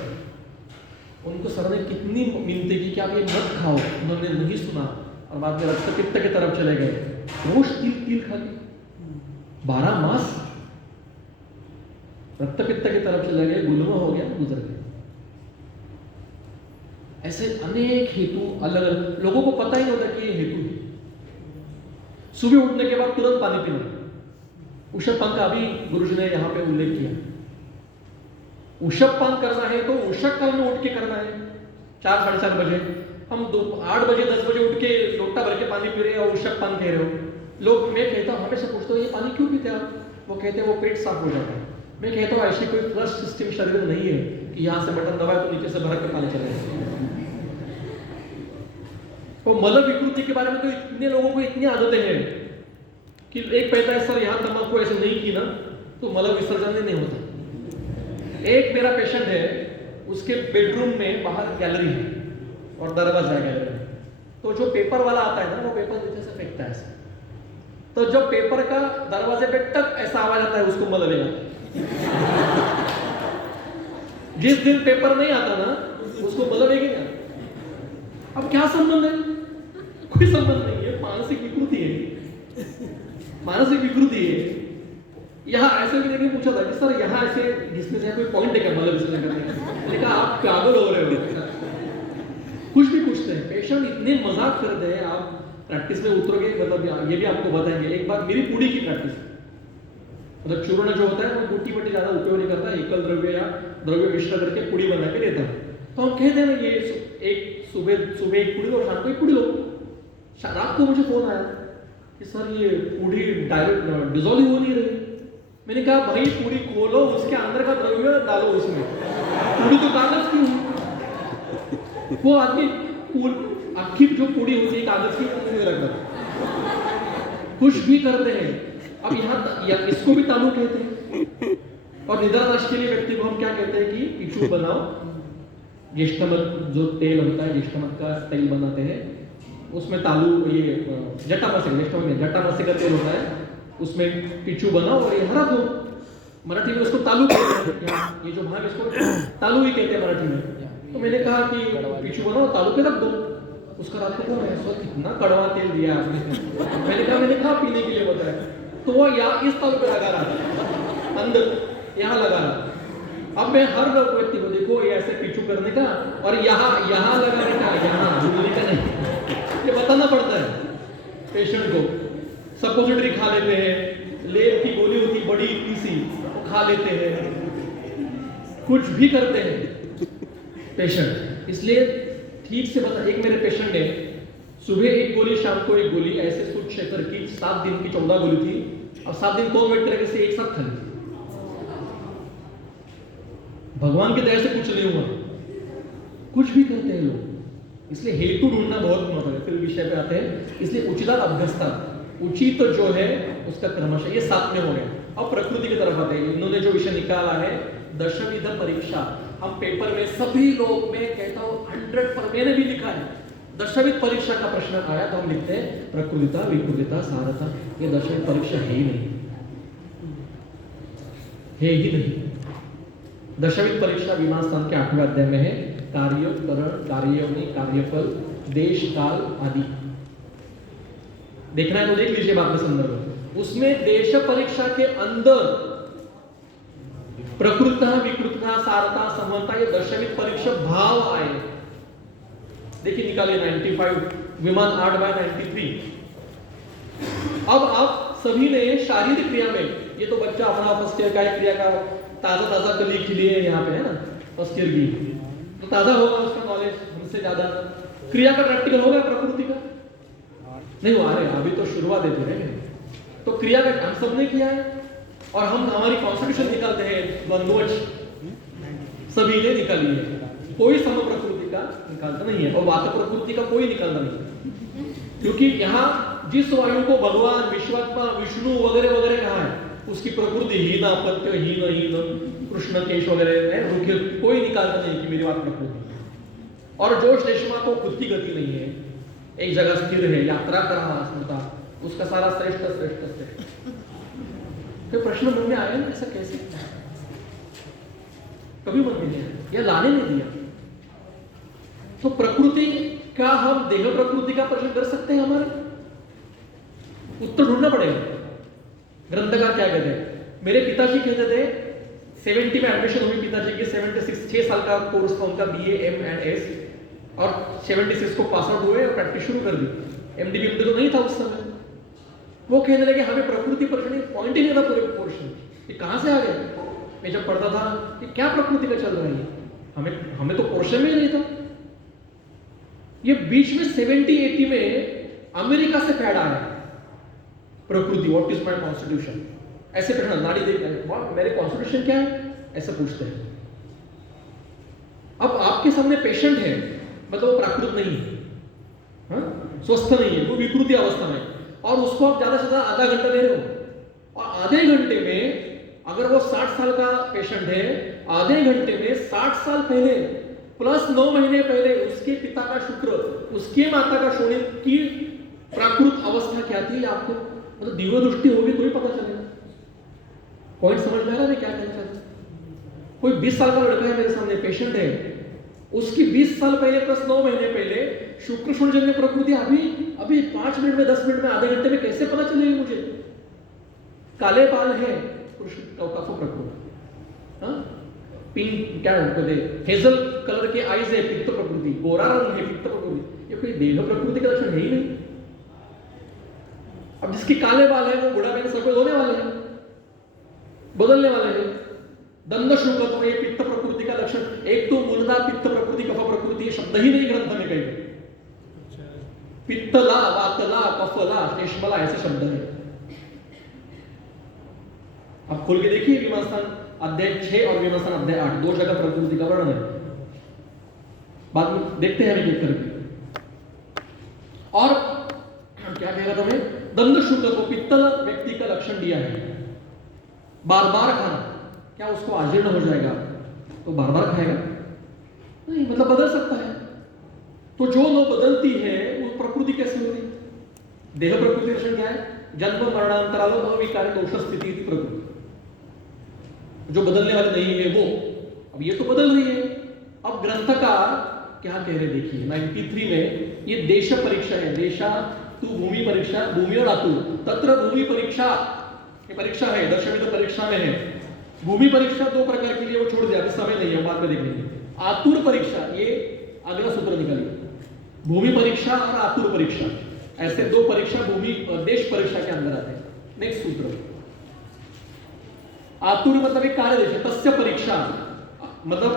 उनको सर ने कितनी मिन्नतें की कि आप ये मत खाओ, उन्होंने नहीं सुना और बाद में रक्त पित्त की तरफ चले गए। रोज तिल खा के 12 मास रक्त पित्त की तरफ चले गए, गुलमा हो गया, गुजर गए। ऐसे अनेक हेतु अलग अलग, लोगों को पता ही नहीं होता कि ये हेतु है। सुबह उठने के बाद तुरंत पानी पीना, उषपान का अभी गुरुजी ने यहाँ पे उल्लेख किया। उषपान करना है तो उषक काल में उठ के करना है, 4 साढ़े 4 बजे। हम 8 बजे 10 बजे उठ के लोटा भर के पानी पी रहे हो और उषपान कह रहे हो। लोग, मैं कहता हूँ, हमेशा पूछते हो ये पानी क्यों पीते आप? वो कहते हैं वो पेट साफ हो जाता है। मैं कहता हूँ ऐसी कोई फ्लश सिस्टम शरीर में नहीं है कि यहाँ से बटन दबाए तो नीचे से भर के पानी चले। वो मल विकृति के बारे में तो इतने लोगों को इतनी आदतें हैं कि एक कहता है सर यहाँ तंबाकू ऐसे नहीं की ना तो मल विसर्जन नहीं होता। एक मेरा पेशेंट है, उसके बेडरूम में बाहर गैलरी है और दरवाजा है गैलरी में, तो जो पेपर वाला आता है ना वो पेपर नीचे से फेंकता है ऐसे। तो जब पेपर का दरवाजे पे टक ऐसा आवाज आता है उसको मल लेगा। जिस दिन पेपर नहीं आता ना उसको मल लेगी ना। अब क्या संबंध है? कोई संबंध नहीं है, मानसिक विकृति है, मानसिक विकृति है। यहाँ ऐसे भी लेके पूछा था कि सर यहाँ ऐसे घिसने से कोई पॉइंट है क्या मतलब विसर्जन करने का? मैंने कहा आप पागल हो रहे हो। कुछ भी पूछते हैं, पेशेंट इतने मजाक करते हैं। आप प्रैक्टिस में उतरोगे, मतलब ये भी आपको बताएंगे। एक बार मेरी पूड़ी की प्रैक्टिस, मतलब चूर्ण जो होता है वो बूटी बट्टी ज्यादा उपयोग नहीं करता, एकल द्रव्य या द्रव्य मिश्र करके पूड़ी बना के देता है। तो हम कहते हैं ना ये एक सुबह एक पूड़ी लो, शाम को एक पूड़ी लो। रात को मुझे फोन आया कि सर ये पूड़ी डायरेक्ट डिजोल्व हो नहीं रही। मैंने कहा भाई पूड़ी खोलो, उसके अंदर का द्रव्य डालो उसमें, पूड़ी तो कागज की हुई। वो आदमी आखिर जो पूड़ी होती है कागज की उसमें रखता, कुछ भी करते हैं। अब यहाँ इसको भी तालू कहते हैं। और निद्रानाश के लिए व्यक्ति को हम क्या कहते हैं कि पिछू बनाओ। ज्येष्ठमध जो तेल होता है, ज्येष्ठमध का तेल बनाते हैं, उसमें तालू, ये जटामासी का तेल होता है, उसमें पिचू बनाओ और ये हरा दो। मराठी में उसको तालू कहते हैं, ये जो भाग इसको तालू ही कहते हैं मराठी में। तो मैंने कहा कि पिचू बनाओ, तालू पे रख दो। उसका रात को कौन है, सर कितना कड़वा तेल दिया आपने। मैंने कहा पीने के लिए बताया। तो वो यहाँ इस तालू पे लगा रहा था, अंदर यहाँ लगा रहा। अब मैं हर व्यक्ति को, देखो ये ऐसे पिचू करने का और यहाँ लगाने का, यहाँ झूलने का नहीं। ये बताना पड़ता है पेशेंट को। सपोजिटरी खा लेते हैं, लेप की गोली होती बड़ी इतनी सी, वो खा लेते हैं, कुछ भी करते हैं पेशेंट। इसलिए ठीक से बता। एक मेरे पेशेंट ने सुबह एक गोली, शाम को एक गोली, ऐसे सूट शेकर की 7 दिन की 14 गोली थी, और 7 दिन कौन वेट करेगा, से एक साथ खा ली। भगवान की दया से कुछ नहीं हुआ, कुछ भी करते हैं लोग। इसलिए हेतु ढूंढना बहुत महत्व है। फिर विषय पे आते हैं। इसलिए उचिता अभ्यस्ता, उचित तो जो है उसका क्रमशः, ये 7 में हो गया। अब प्रकृति की तरफ आते हैं। इन्होंने जो विषय निकाला है दशविध परीक्षा, हम पेपर में सभी लोग, मैं कहता हूँ 100 पर, मैंने भी लिखा है दशविध परीक्षा का प्रश्न आया तो हम लिखते हैं प्रकृतिता, विकृतिता, सारता। ये दशविध परीक्षा है ही नहीं, है ही नहीं। दशविध परीक्षा मीमांसा के 8वें अध्याय में है। कार्य, करण, कार्ययोनि, कार्यफल, देश, काल आदि देखना है तो देख लीजिए बाद में संदर्भ। उसमें देश परीक्षा के अंदर प्रकृति, विकृति, सारता, समता, ये दशविध परीक्षा भाव आए। देखिए निकालिए 95, विमान 8/93। अब आप सभी ने शारीरिक क्रिया में, ये तो बच्चा अपना फर्स्ट ईयर का क्रिया का ताजा कली खिली है यहाँ पे, है ना, फर्स्ट ईयर की, तो ताजा होगा उसका नॉलेज हमसे ज्यादा। क्रिया का प्रैक्टिकल होगा प्रकृति का नहीं हुआ। अरे अभी तो शुरुआत देते हैं, तो क्रिया का हम सब ने किया है। और हम हमारी कॉन्स्टिट्यूशन निकालते हैं, द्वंद्वज सभी ने निकाली है, कोई सम प्रकृति का निकालता नहीं है, और वात प्रकृति का कोई निकालता नहीं है। क्योंकि यहाँ जिस वायु को भगवान, विश्वात्मा, विष्णु वगैरह वगैरह कहा है, उसकी प्रकृति हीन, अपत्य, हीन, कृष्ण, केश वगैरह है, रुखे, कोई निकालता नहीं कि मेरी बात प्रकृति। और जोश देशमा को खुद की गति नहीं है, एक जगह स्थिर है, यात्रा कर रहा है, उसका सारा श्रेष्ठ श्रेष्ठ श्रेष्ठ। तो प्रश्न मन में आया ना, ऐसा कैसे? कभी मन में नहीं आया, या लाने नहीं दिया। तो प्रकृति का हम देह प्रकृति का प्रश्न कर सकते हैं, हमारे उत्तर ढूंढना पड़ेगा। ग्रंथकार क्या कहते हैं? मेरे पिताजी कहते थे 70 में एडमिशन हुई पिताजी की, 76 6 साल का कोर्स था उनका, BA M&S, और 76 को पास आउट हुए और प्रैक्टिस शुरू कर दी। MD तो नहीं था उस समय। वो कहने लगे हमें प्रकृति पर पॉइंट ही नहीं था पूरे पोर्शन, ये कहां से आ गया? मैं जब पढ़ता था कि क्या प्रकृति का चल रहा है, हमें तो पोर्शन में ही नहीं था। ये बीच में 70-80 में अमेरिका से फैड आया प्रकृति, व्हाट इज माय कॉन्स्टिट्यूशन, ऐसे प्रश्न नाड़ी देख रहे हैं, मेरे कॉन्स्टिट्यूशन क्या है, ऐसा पूछते हैं। अब आपके सामने पेशेंट है, मतलब वो प्राकृत नहीं है, स्वस्थ नहीं है, वो विकृति अवस्था में, और उसको आप ज्यादा से ज्यादा आधा घंटा दे रहे हो, और आधे घंटे में अगर वो 60 साल का पेशेंट है, आधे घंटे में 60 साल पहले प्लस 9 महीने पहले उसके पिता का शुक्र, उसके माता का शोणित की प्राकृत अवस्था क्या थी, आपको मतलब दिव्य दृष्टि होगी तो ही पता चलेगा। पॉइंट समझ में आ रहा है क्या कहना चाहता? कोई 20 साल का लड़का है मेरे सामने, पेशेंट है, उसकी 20 साल पहले प्लस 9 महीने पहले शुक्र शोणजन्य प्रकृति अभी 5 मिनट में, 10 मिनट में, आधे घंटे में कैसे पता चलेगी मुझे? काले बाल है प्रकृति, पिंक क्या कहते, हेजल कलर के आईज है पित्त प्रकृति, गोरा रंग है पित्त प्रकृति, ये कोई देह प्रकृति का लक्षण है ही नहीं। अब जिसके काले बाल है वो बुढ़ापे में सफेद होने वाले हैं, बदलने वाले हैं। दंड शुक्ल तो ये पित्त प्रकृति का लक्षण, एक तो मूलतः पित्त प्रकृति, कफ प्रकृति, ये शब्द ही नहीं ग्रंथ में कहीं, पित्तला, वातला, कफला, श्लेष्मला ऐसे शब्द हैं। अब खोल के देखिए मीमांसा अध्याय 6 और मीमांसा अध्याय 8, 2 जगह प्रकृति का वर्णन है। बाद में देखते हैं एक करके। और क्या कह रहा था मैं, दंड शुक्ल को पित्तल व्यक्ति का लक्षण दिया है। बार बार खाना, क्या उसको अजीर्ण हो जाएगा तो बार बार खाएगा? नहीं, मतलब बदल सकता है। तो जो लोग बदलती है वो प्रकृति कैसे होगी? देह प्रकृति लक्षण क्या है? जन्म मरणांतरालो भविकार दोष स्थिति प्रकृति, जो बदलने वाले नहीं है वो। अब ये तो बदल रही है। अब ग्रंथकार क्या कह रहे देखिए 93 में, ये देश परीक्षा है, देशा तू भूमि परीक्षा, भूमि और आतु तत्र भूमि परीक्षा, ये परीक्षा है, दशविध परीक्षा में है। भूमि परीक्षा 2 प्रकार के लिए वो छोड़ दिया, अभी समय नहीं है, बाद में देख लेंगे। आतुर परीक्षा, ये अगला सूत्र निकालिए, भूमि परीक्षा और आतुर परीक्षा, ऐसे दो परीक्षा भूमि देश परीक्षा के अंदर आते हैं। नेक्स्ट सूत्र, आतुर मतलब एक कार्य देश, तस्य परीक्षा मतलब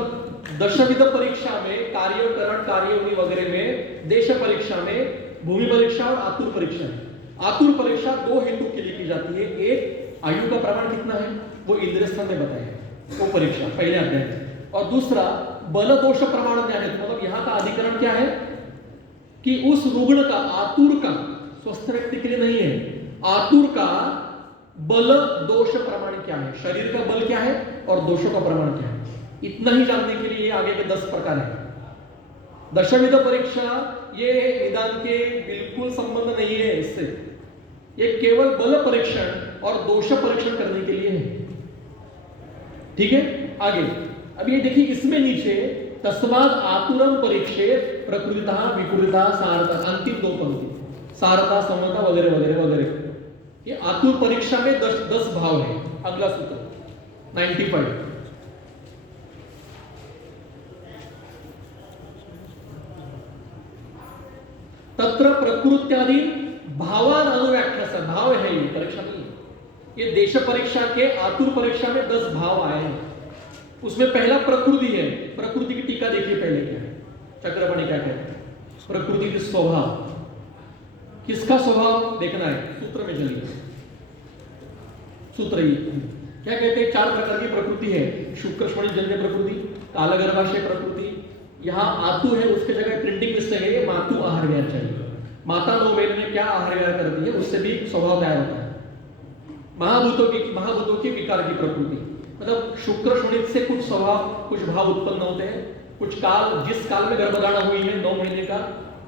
दशविध परीक्षा में, कार्यकरण कार्ययोनि वगैरह में, देश परीक्षा में, भूमि परीक्षा और आतुर परीक्षा है। आतुर परीक्षा दो हेतु के लिए की जाती है। एक, आयु का प्रमाण कितना है वो इंद्रिय स्थान में बताया है, वो परीक्षा पहले अध्याय में। और दूसरा बल दोष प्रमाण ज्ञान है, मतलब यहाँ का अधिकरण क्या है कि उस रुग्ण का, आतुर का, स्वस्थ व्यक्ति के लिए नहीं है, आतुर का बल दोष प्रमाण क्या है, शरीर का बल क्या है और दोषों का प्रमाण क्या है, इतना ही जानने के लिए आगे के 10 प्रकार है। दशविध परीक्षा ये निदान के बिल्कुल संबंध नहीं है इससे, ये केवल बल परीक्षण और दोष परीक्षण करने के लिए है। ठीक है, आगे अब ये देखिए, इसमें नीचे तस्माद आतुरम परीक्षे प्रकृतितः विकृतितः सारता, अंतिम दो पंक्ति, सारता समता वगैरह वगैरह वगैरह, ये आतुर परीक्षा में 10 भाव है। अगला सूत्र 95, तत्र प्रकृत्यादि भावान अनुव्याख्या, भाव है ये परीक्षा नहीं, ये देश परीक्षा के आतुर परीक्षा में 10 भाव आए हैं। उसमें पहला प्रकृति है, प्रकृति की टीका देखिए पहले क्या है, चक्रपाणी क्या कहते हैं, प्रकृति के स्वभाव, किसका स्वभाव देखना है, सूत्र में चलिए। सूत्र ये क्या कहते हैं, 4 प्रकार की प्रकृति है, शुक्र जन्य प्रकृति, कालगर्भाशय प्रकृति, यहाँ आतु है उसके जगह प्रिंटिंग मिस्टेक है, ये मातु आहार विहार चाहिए। माता 9 महीने में क्या आहार विहार करती है उससे भी स्वभाव तैयार होता है। महाभूतों की विकार की प्रकृति, मतलब शुक्र शोणित से कुछ स्वभाव, कुछ भाव उत्पन्न होते हैं, कुछ काल, जिस काल में गर्भधारण हुई है 9 महीने का,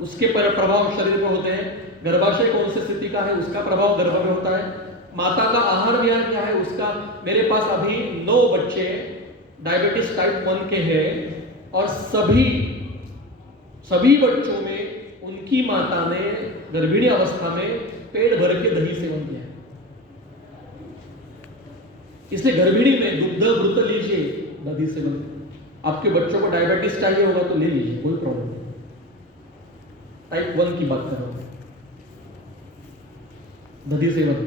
उसके प्रभाव शरीर में होते हैं। गर्भाशय कौन सी स्थिति का है उसका प्रभाव गर्भ में होता है। माता का आहार विहार क्या है उसका, मेरे पास अभी 9 बच्चे डायबिटीज टाइप 1 के हैं और सभी बच्चों में उनकी माता ने गर्भिणी अवस्था में पेट भर के दही सेवन किया है, इसलिए गर्भिणी में दुग्ध घृत लीजिए, दही सेवन। आपके बच्चों को डायबिटीज चाहिए होगा तो ले लीजिए, कोई प्रॉब्लम नहीं। टाइप 1 की बात कर रहा हूं, दही सेवन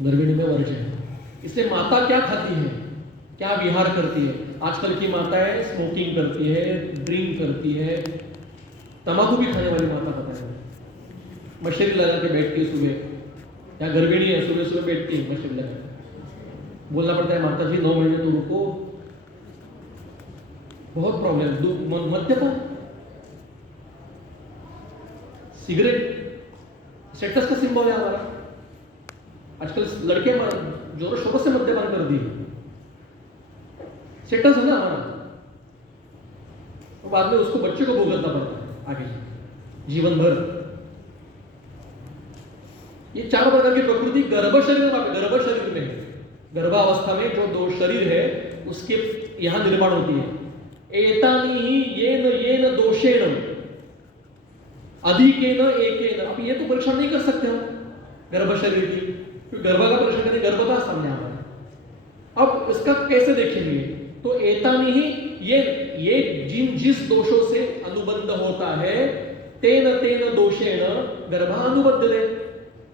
गर्भिणी में वर्ज्य है। इसलिए माता क्या खाती है, क्या विहार करती है। आजकल की माताएं स्मोकिंग करती है, ड्रिंक करती है, तंबाकू भी खाने वाली माता पता है, मशीन लगा के बैठती है सुबह, या गर्भिणी है सुबह सुबह बैठती है मशीन लगा, बोलना पड़ता है माता जी 9 महीने तो रुको, बहुत प्रॉब्लम। मद्यपान, सिगरेट स्टेटस का सिंबल है हमारा, आजकल लड़के जोरों शोरों से मद्यपान कर दिए, स्टेटस है ना हमारा, तो बाद में उसको बच्चे को भुगतना पड़ता है आगे जीवन भर। ये 4 प्रकार की प्रकृति गर्भ शरीर में, गर्भावस्था में जो 2 शरीर है उसके यहां निर्माण होती है। एतानि येन दोषेण अधिकेन एकेन, अब ये तो परीक्षा नहीं कर सकते हम गर्भ शरीर की, क्योंकि गर्भ का परीक्षा करने गर्भ का सामने आ रहा है। अब इसका कैसे देखेंगे, तो एतानि ही ये जिस दोषों से अनुबंध होता है, तेन दोषेण गर्भानुबद्धते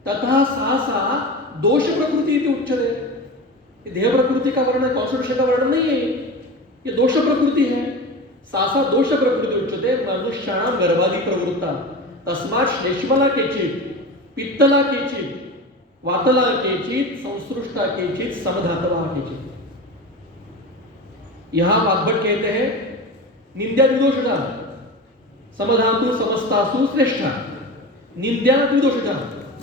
तथा सा दोष प्रकृति इति उच्यते। देह प्रकृति का वर्णन, कौन से विषय का वर्णन नहीं है, ये दोष प्रकृति है। सा दोष प्रकृति उच्यते मनुष्याणां गर्भादि प्रवृत्ता तस्मात् श्लेष्मला केचित् पित्तला केचित् वातला केचित् संसृष्टा केचित् समधातवा केचित्। यहां वाग्भट कहते हैं निंद्या द्विदोषजा समधातु समस्तासु श्रेष्ठा, निंद्या द्विदोषजा,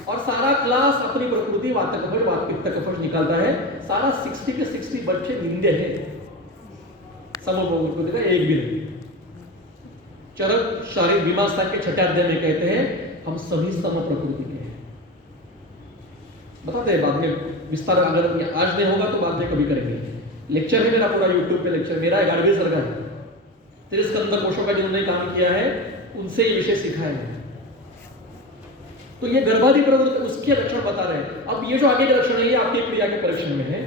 और सारा क्लास अपनी प्रकृति वातकफल वात पित्त कफल निकालता है, सारा 60 के 60 बच्चे निंद्य है, समप्रकृति का एक भी नहीं। चरक शारीरिक मीमांसा के 6 अध्याय में कहते हैं हम सभी सम प्रकृति के हैं। बताते हैं बाद में विस्तार, अगर आज नहीं होगा तो बाद में कभी करेंगे। लेक्चर है मेरा पूरा यूट्यूब पे लेक्चर, मेरा गाड़वी सर का है, 30 स्कंद कोशों का जिन्होंने काम किया है उनसे ये विषय सिखाया है। तो ये गर्भादि प्रवृत्ति उसके लक्षण बता रहे हैं। अब ये जो आगे के लक्षण है ये आपके क्रिया के परीक्षण में है,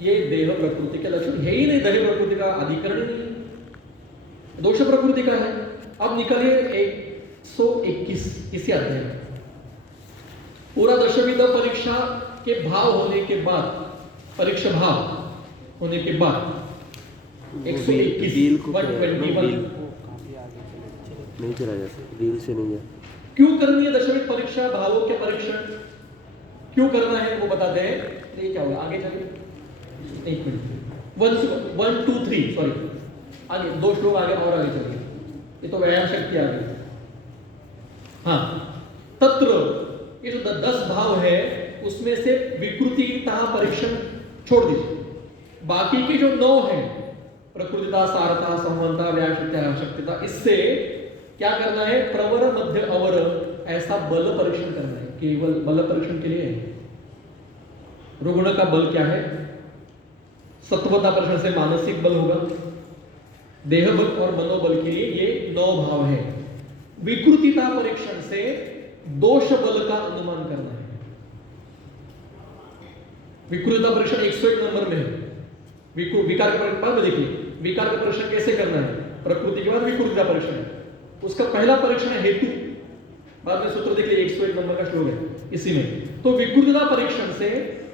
ये देह प्रकृति के लक्षण है ही नहीं, देह प्रकृति का अधिकरण नहीं, दोष प्रकृति का है। अब निकालिए एक 121 इसी अध्याय में पूरा दशविध परीक्षा के भाव होने के बाद, परीक्षा भाव होने के बाद 121 डील को 121 नहीं चला जा सकता, डील से नहीं जा। क्यों करनी है दशविध परीक्षा, भावों के परीक्षण क्यों करना है वो बताते हैं। ये क्या होगा, आगे चलिए एक मिनट, 1 2 3 सॉरी, आगे 2 श्लोक आगे और आगे चलिए, ये तो व्यायाम शक्ति आ गई। हाँ, तत्र ये जो 10 भाव है उसमें से विकृतिता परीक्षण छोड़ दीजिए, बाकी के जो 9 है प्रकृतिता, सारता, संवंता, व्याशक्त्या, शक्तिता, इससे क्या करना है, प्रवर मध्य अवर ऐसा बल परीक्षण करना है। केवल बल परीक्षण के लिए है। रुग्ण का बल क्या है, सत्वता परीक्षण से मानसिक बल होगा, देह बल और मनोबल के लिए ये 9 भाव है। विकृतिता परीक्षण से दोष बल का अनुमान करना है। विकृतिता परीक्षण 101 नंबर में है। विकार के परीक्षण में देखिए, विकार का परीक्षण कैसे करना है, प्रकृति के बाद विकृतिता परीक्षण है। उसका पहला परीक्षण है हेतु, बाद में सूत्र देखिए 101 नंबर का श्लोक है इसी में। तो विकृतिता परीक्षण से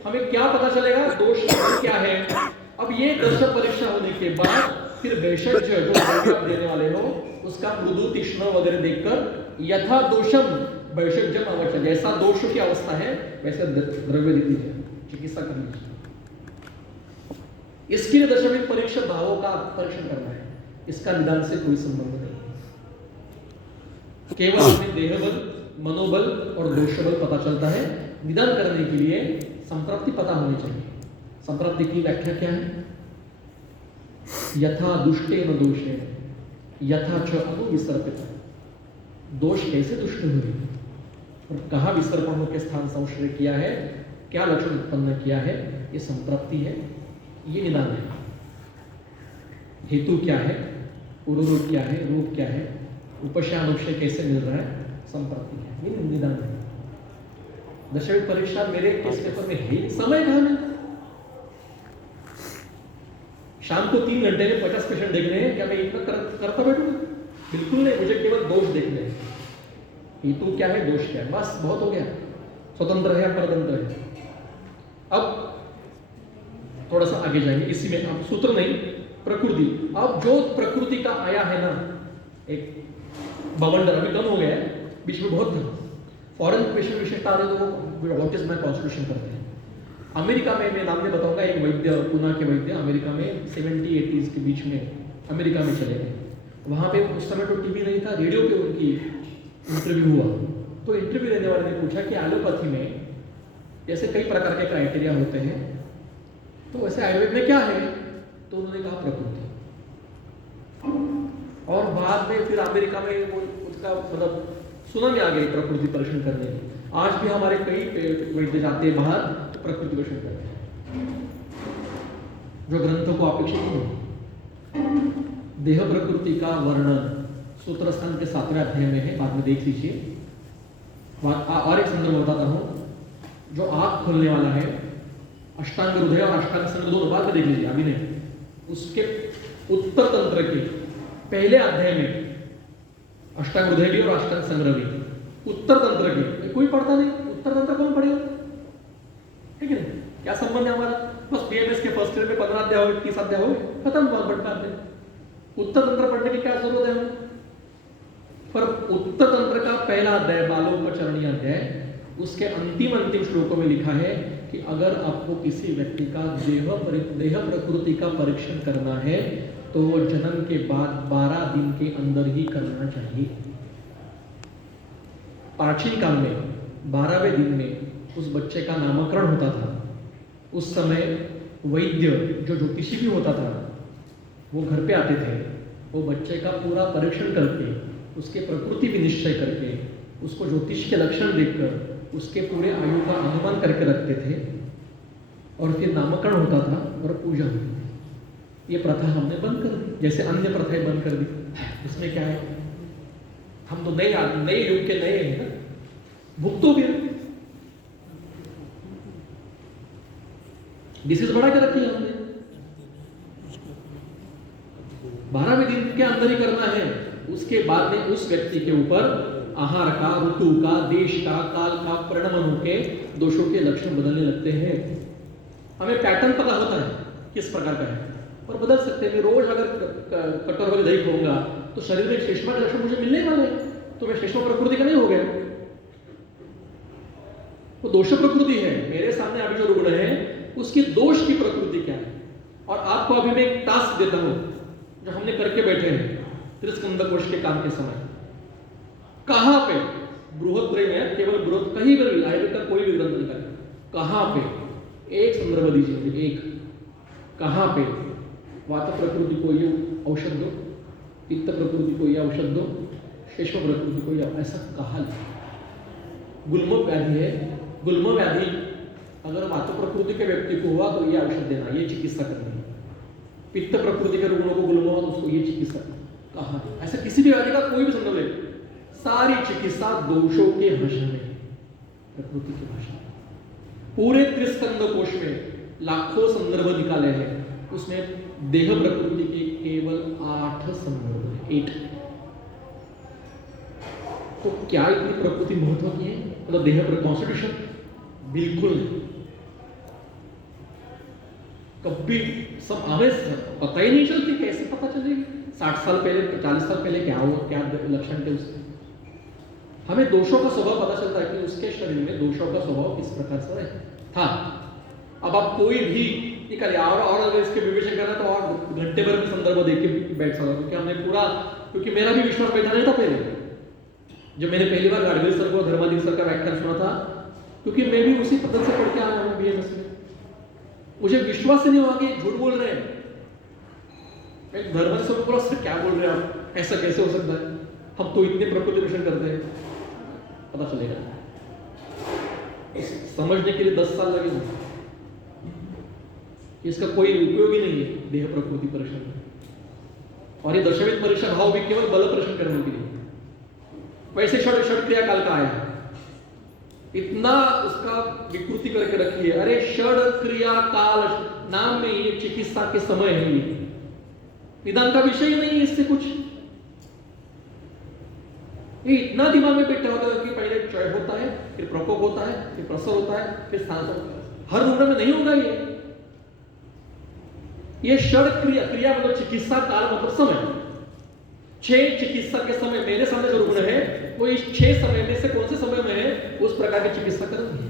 हमें क्या पता चलेगा, दोष क्या है। अब ये दश परीक्षा होने के बाद फिर भेषज जो द्रव्य देने वाले हो उसका मृदु, तीक्ष्ण वगैरह देखकर यथा दोषम भेषजम अवश्य, जैसा दोष की अवस्था है वैसे द्रव्य दे दीजिए, चिकित्सा कर लीजिए। इसके लिए दशविध परीक्षा भावों का परीक्षण करना है, इसका निदान से कोई संबंध नहीं। केवल हमें देह बल, मनोबल और दोष बल पता चलता है। निदान करने के लिए संप्राप्ति पता होनी चाहिए। संप्राप्ति की व्याख्या क्या है, यथा दुष्टेन दोषेण यथा च अनुविसर्पित, दोष कैसे दुष्ट हुए और कहाँ विसर्पणों के स्थान संश्रय किया है, क्या लक्षण उत्पन्न किया है, ये संप्राप्ति है, ये निदान है। हेतु क्या है, पूर्वरूप क्या है, रूप क्या है, उपशय अनुक्षय कैसे मिल रहा है, संप्राप्ति है, ये निदान है। दशविध परीक्षा मेरे केस पेपर में है, समय कहाँ है, शाम को 3 घंटे में 50 पेशेंट देखने हैं, क्या मैं इतना करता बैठूंगा, बिल्कुल नहीं। मुझे केवल दोष देखने हैं, हेतु क्या है, दोष क्या है, बस बहुत हो गया। स्वतंत्र है या परतंत्र है। अब थोड़ा सा आगे जाएंगे इसी में, अब सूत्र नहीं, प्रकृति। अब जो प्रकृति का आया है ना, एक बवंडर अभी कम हो गया है, बीच में बहुत था। फॉरेन पेशेंट विशेषता आ रहे तो वो व्हाट इज माय कॉन्स्टिट्यूशन करते हैं। अमेरिका में मैं नाम नहीं बताऊंगा, एक वैद्य, पुणे के वैद्य अमेरिका में 70-80s के बीच में अमेरिका में चले गए। वहाँ पे उस समय तो टीवी नहीं था, रेडियो पे उनकी इंटरव्यू हुआ। तो इंटरव्यू लेने वाले ने पूछा कि एलोपैथी में जैसे कई प्रकार के क्राइटेरिया होते हैं, तो वैसे आयुर्वेद में क्या है, तो उन्होंने कहा प्रकृति। और बाद में फिर अमेरिका में वो उसका मतलब सुनामी आ गई प्रकृति परीक्षण करने की। आज भी हमारे कई वैद्य जाते हैं बाहर तो प्रकृति परीक्षण करते हैं, जो ग्रंथों को अपेक्षित नहीं। देह प्रकृति का वर्णन सूत्र स्थान के 7वें अध्याय में है, बाद में देख लीजिए। और एक संदर्भ बताता हूँ, जो आँख खोलने वाला है, अष्टांग हृदय और अष्टांग संग्रह दोनों बात में देख लीजिए, अभी नहीं। उसके उत्तर तंत्र के पहले अध्याय में अष्टांग हृदय भी और अष्टांग संग्रह भी, उत्तर तंत्र की कोई पढ़ता नहीं। उत्तर तंत्र कौन पढ़ेगा, ठीक है, क्या संबंध है हमारा। बस बीएमएस के फर्स्ट ईयर में 15 अध्याय हो, 30 अध्याय हो, खत्म बात बढ़ता है। उत्तर तंत्र पढ़ने की क्या जरूरत है हमें। पर उत्तर तंत्र का पहला अध्याय, बालोपचरणीय अध्याय, उसके अंतिम श्लोकों में लिखा है कि अगर आपको किसी व्यक्ति का देह प्रकृति का परीक्षण करना है तो वो जन्म के बाद 12 दिन के अंदर ही करना चाहिए। प्राचीन काल में 12वें दिन में उस बच्चे का नामकरण होता था। उस समय वैद्य जो ज्योतिषी भी होता था वो घर पे आते थे, वो बच्चे का पूरा परीक्षण करके उसके प्रकृति भी निश्चय करके उसको ज्योतिष के लक्षण देखकर उसके पूरे आयु का अनुमान करके रखते थे और फिर नामकरण होता था और पूजा होती थी। ये प्रथा हमने बंद कर दी, जैसे अन्य प्रथाएं बंद कर दी। इसमें क्या है, हम तो नए युग के नए हैं ना, भुगतो भी डिसीज बढ़ा के रखी है हमने। 12वें दिन के अंदर ही करना है, उसके बाद में उस व्यक्ति के ऊपर आहार का, ऋतु का, देश का, काल का, परिणमनों के दोषों के लक्षण बदलने लगते हैं। हमें पैटर्न पता होता है किस प्रकार का है और बदल सकते हैं। मैं रोज अगर कटोर वाले दही खाऊंगा तो शरीर में श्लेष्मा के लक्षण मुझे मिलने वाले हैं, तो मैं श्लेष्मा प्रकृति का नहीं हो गया, वो दोष प्रकृति है। मेरे सामने अभी जो रुग्ण है उसकी दोष की प्रकृति क्या है। और आपको अभी मैं एक टास्क देता हूं जो हमने करके बैठे हैं त्रिस्कंद कोश के काम के समय। कहां पे बृहद ग्रंथ है, केवल बृहद, कहीं पर भी आयुर्वेद का कोई भी ग्रंथ निकाले, कहां पे एक संदर्भ दीजिए, एक कहां पे वात प्रकृति को ये औषध दो, पित्त प्रकृति को ये औषध दो, श्लेष्म प्रकृति को ये, ऐसा कहा। गुल्म व्याधि है, गुल्म व्याधि अगर वात प्रकृति के व्यक्ति को हुआ तो ये औषध देना, ये चिकित्सा करनी है। पित्त प्रकृति के रोगों को गुल्म हुआ तो उसको ये चिकित्सा कहा। ऐसा किसी भी व्याधि का कोई भी संदर्भ है, सारी चिकित्सा दोषों के भाषा में, प्रकृति की भाषा में। पूरे त्रिस्कंद कोश में लाखों संदर्भ निकाले हैं, उसमें देह प्रकृति के केवल 8 संदर्भ है, 8। तो क्या इतनी प्रकृति महत्व की है? मतलब देह पर कॉन्स्टिट्यूशन बिल्कुल नहीं। कभी सब हमें पता ही नहीं चलती, कैसे पता चलेगी? 60 साल पहले, 40 साल पहले क्या हुआ, क्या लक्षण थे उसके। हमें दोषों का स्वभाव पता चलता है कि उसके शरीर में दोषों का स्वभाव किस प्रकार से था। अब आप कोई भी निकालिए, और अगर इसके विवेचन करना तो और घंटे भर में संदर्भ देख के बैठ सकता, क्योंकि हमने पूरा, क्योंकि मेरा भी विश्वास बैठा नहीं था पहले जब मैंने पहली बार गाडगिल सर को, धर्माधिक सर का व्याख्यान सुना था, क्योंकि मैं भी उसी पद्धति से पढ़ के आया हूँ बीएमएस में। मुझे विश्वास ही नहीं हुआ कि झूठ बोल रहे हैं। मैं धर्माधिक सर को बोला, सर क्या बोल रहे हैं आप, ऐसा कैसे हो सकता है, हम तो इतने प्रकृति विषण करते हैं। पता चलेगा, समझने के लिए 10 साल लगेगा, इसका कोई उपयोग ही नहीं है देह प्रकृति परीक्षण। और ये दशमित परीक्षा भाव भी केवल बल परीक्षण करने के लिए। वैसे षड क्रिया काल का आया, इतना उसका विकृति करके रखी है। अरे षड क्रिया काल नाम में ये चिकित्सा के समय है, ये निदान का विषय ही नहीं है इससे कुछ। ये इतना दिमाग में बैठा होता है कि पहले क्षय होता है, फिर प्रकोप होता है, फिर प्रसव होता है, फिर स्थान होता है। हर रुग्ण में नहीं होगा ये षड क्रिया मतलब चिकित्सा काल मतलब समय। 6 चिकित्सा के समय मेरे सामने जो रुग्ण है वो इस 6 समय में से कौन से समय में है, उस प्रकार की चिकित्सा करनी है।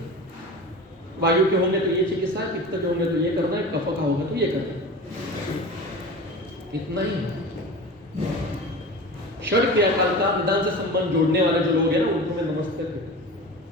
वायु के होंगे तो ये चिकित्सा है, पित्त के होंगे तो ये करना है, कफ का होगा तो ये करना है। इतना ही षड क्रिया काल का निदान से संबंध जोड़ने वाले जो लोग हैं ना, उनको मैं नमस्ते करता हूं।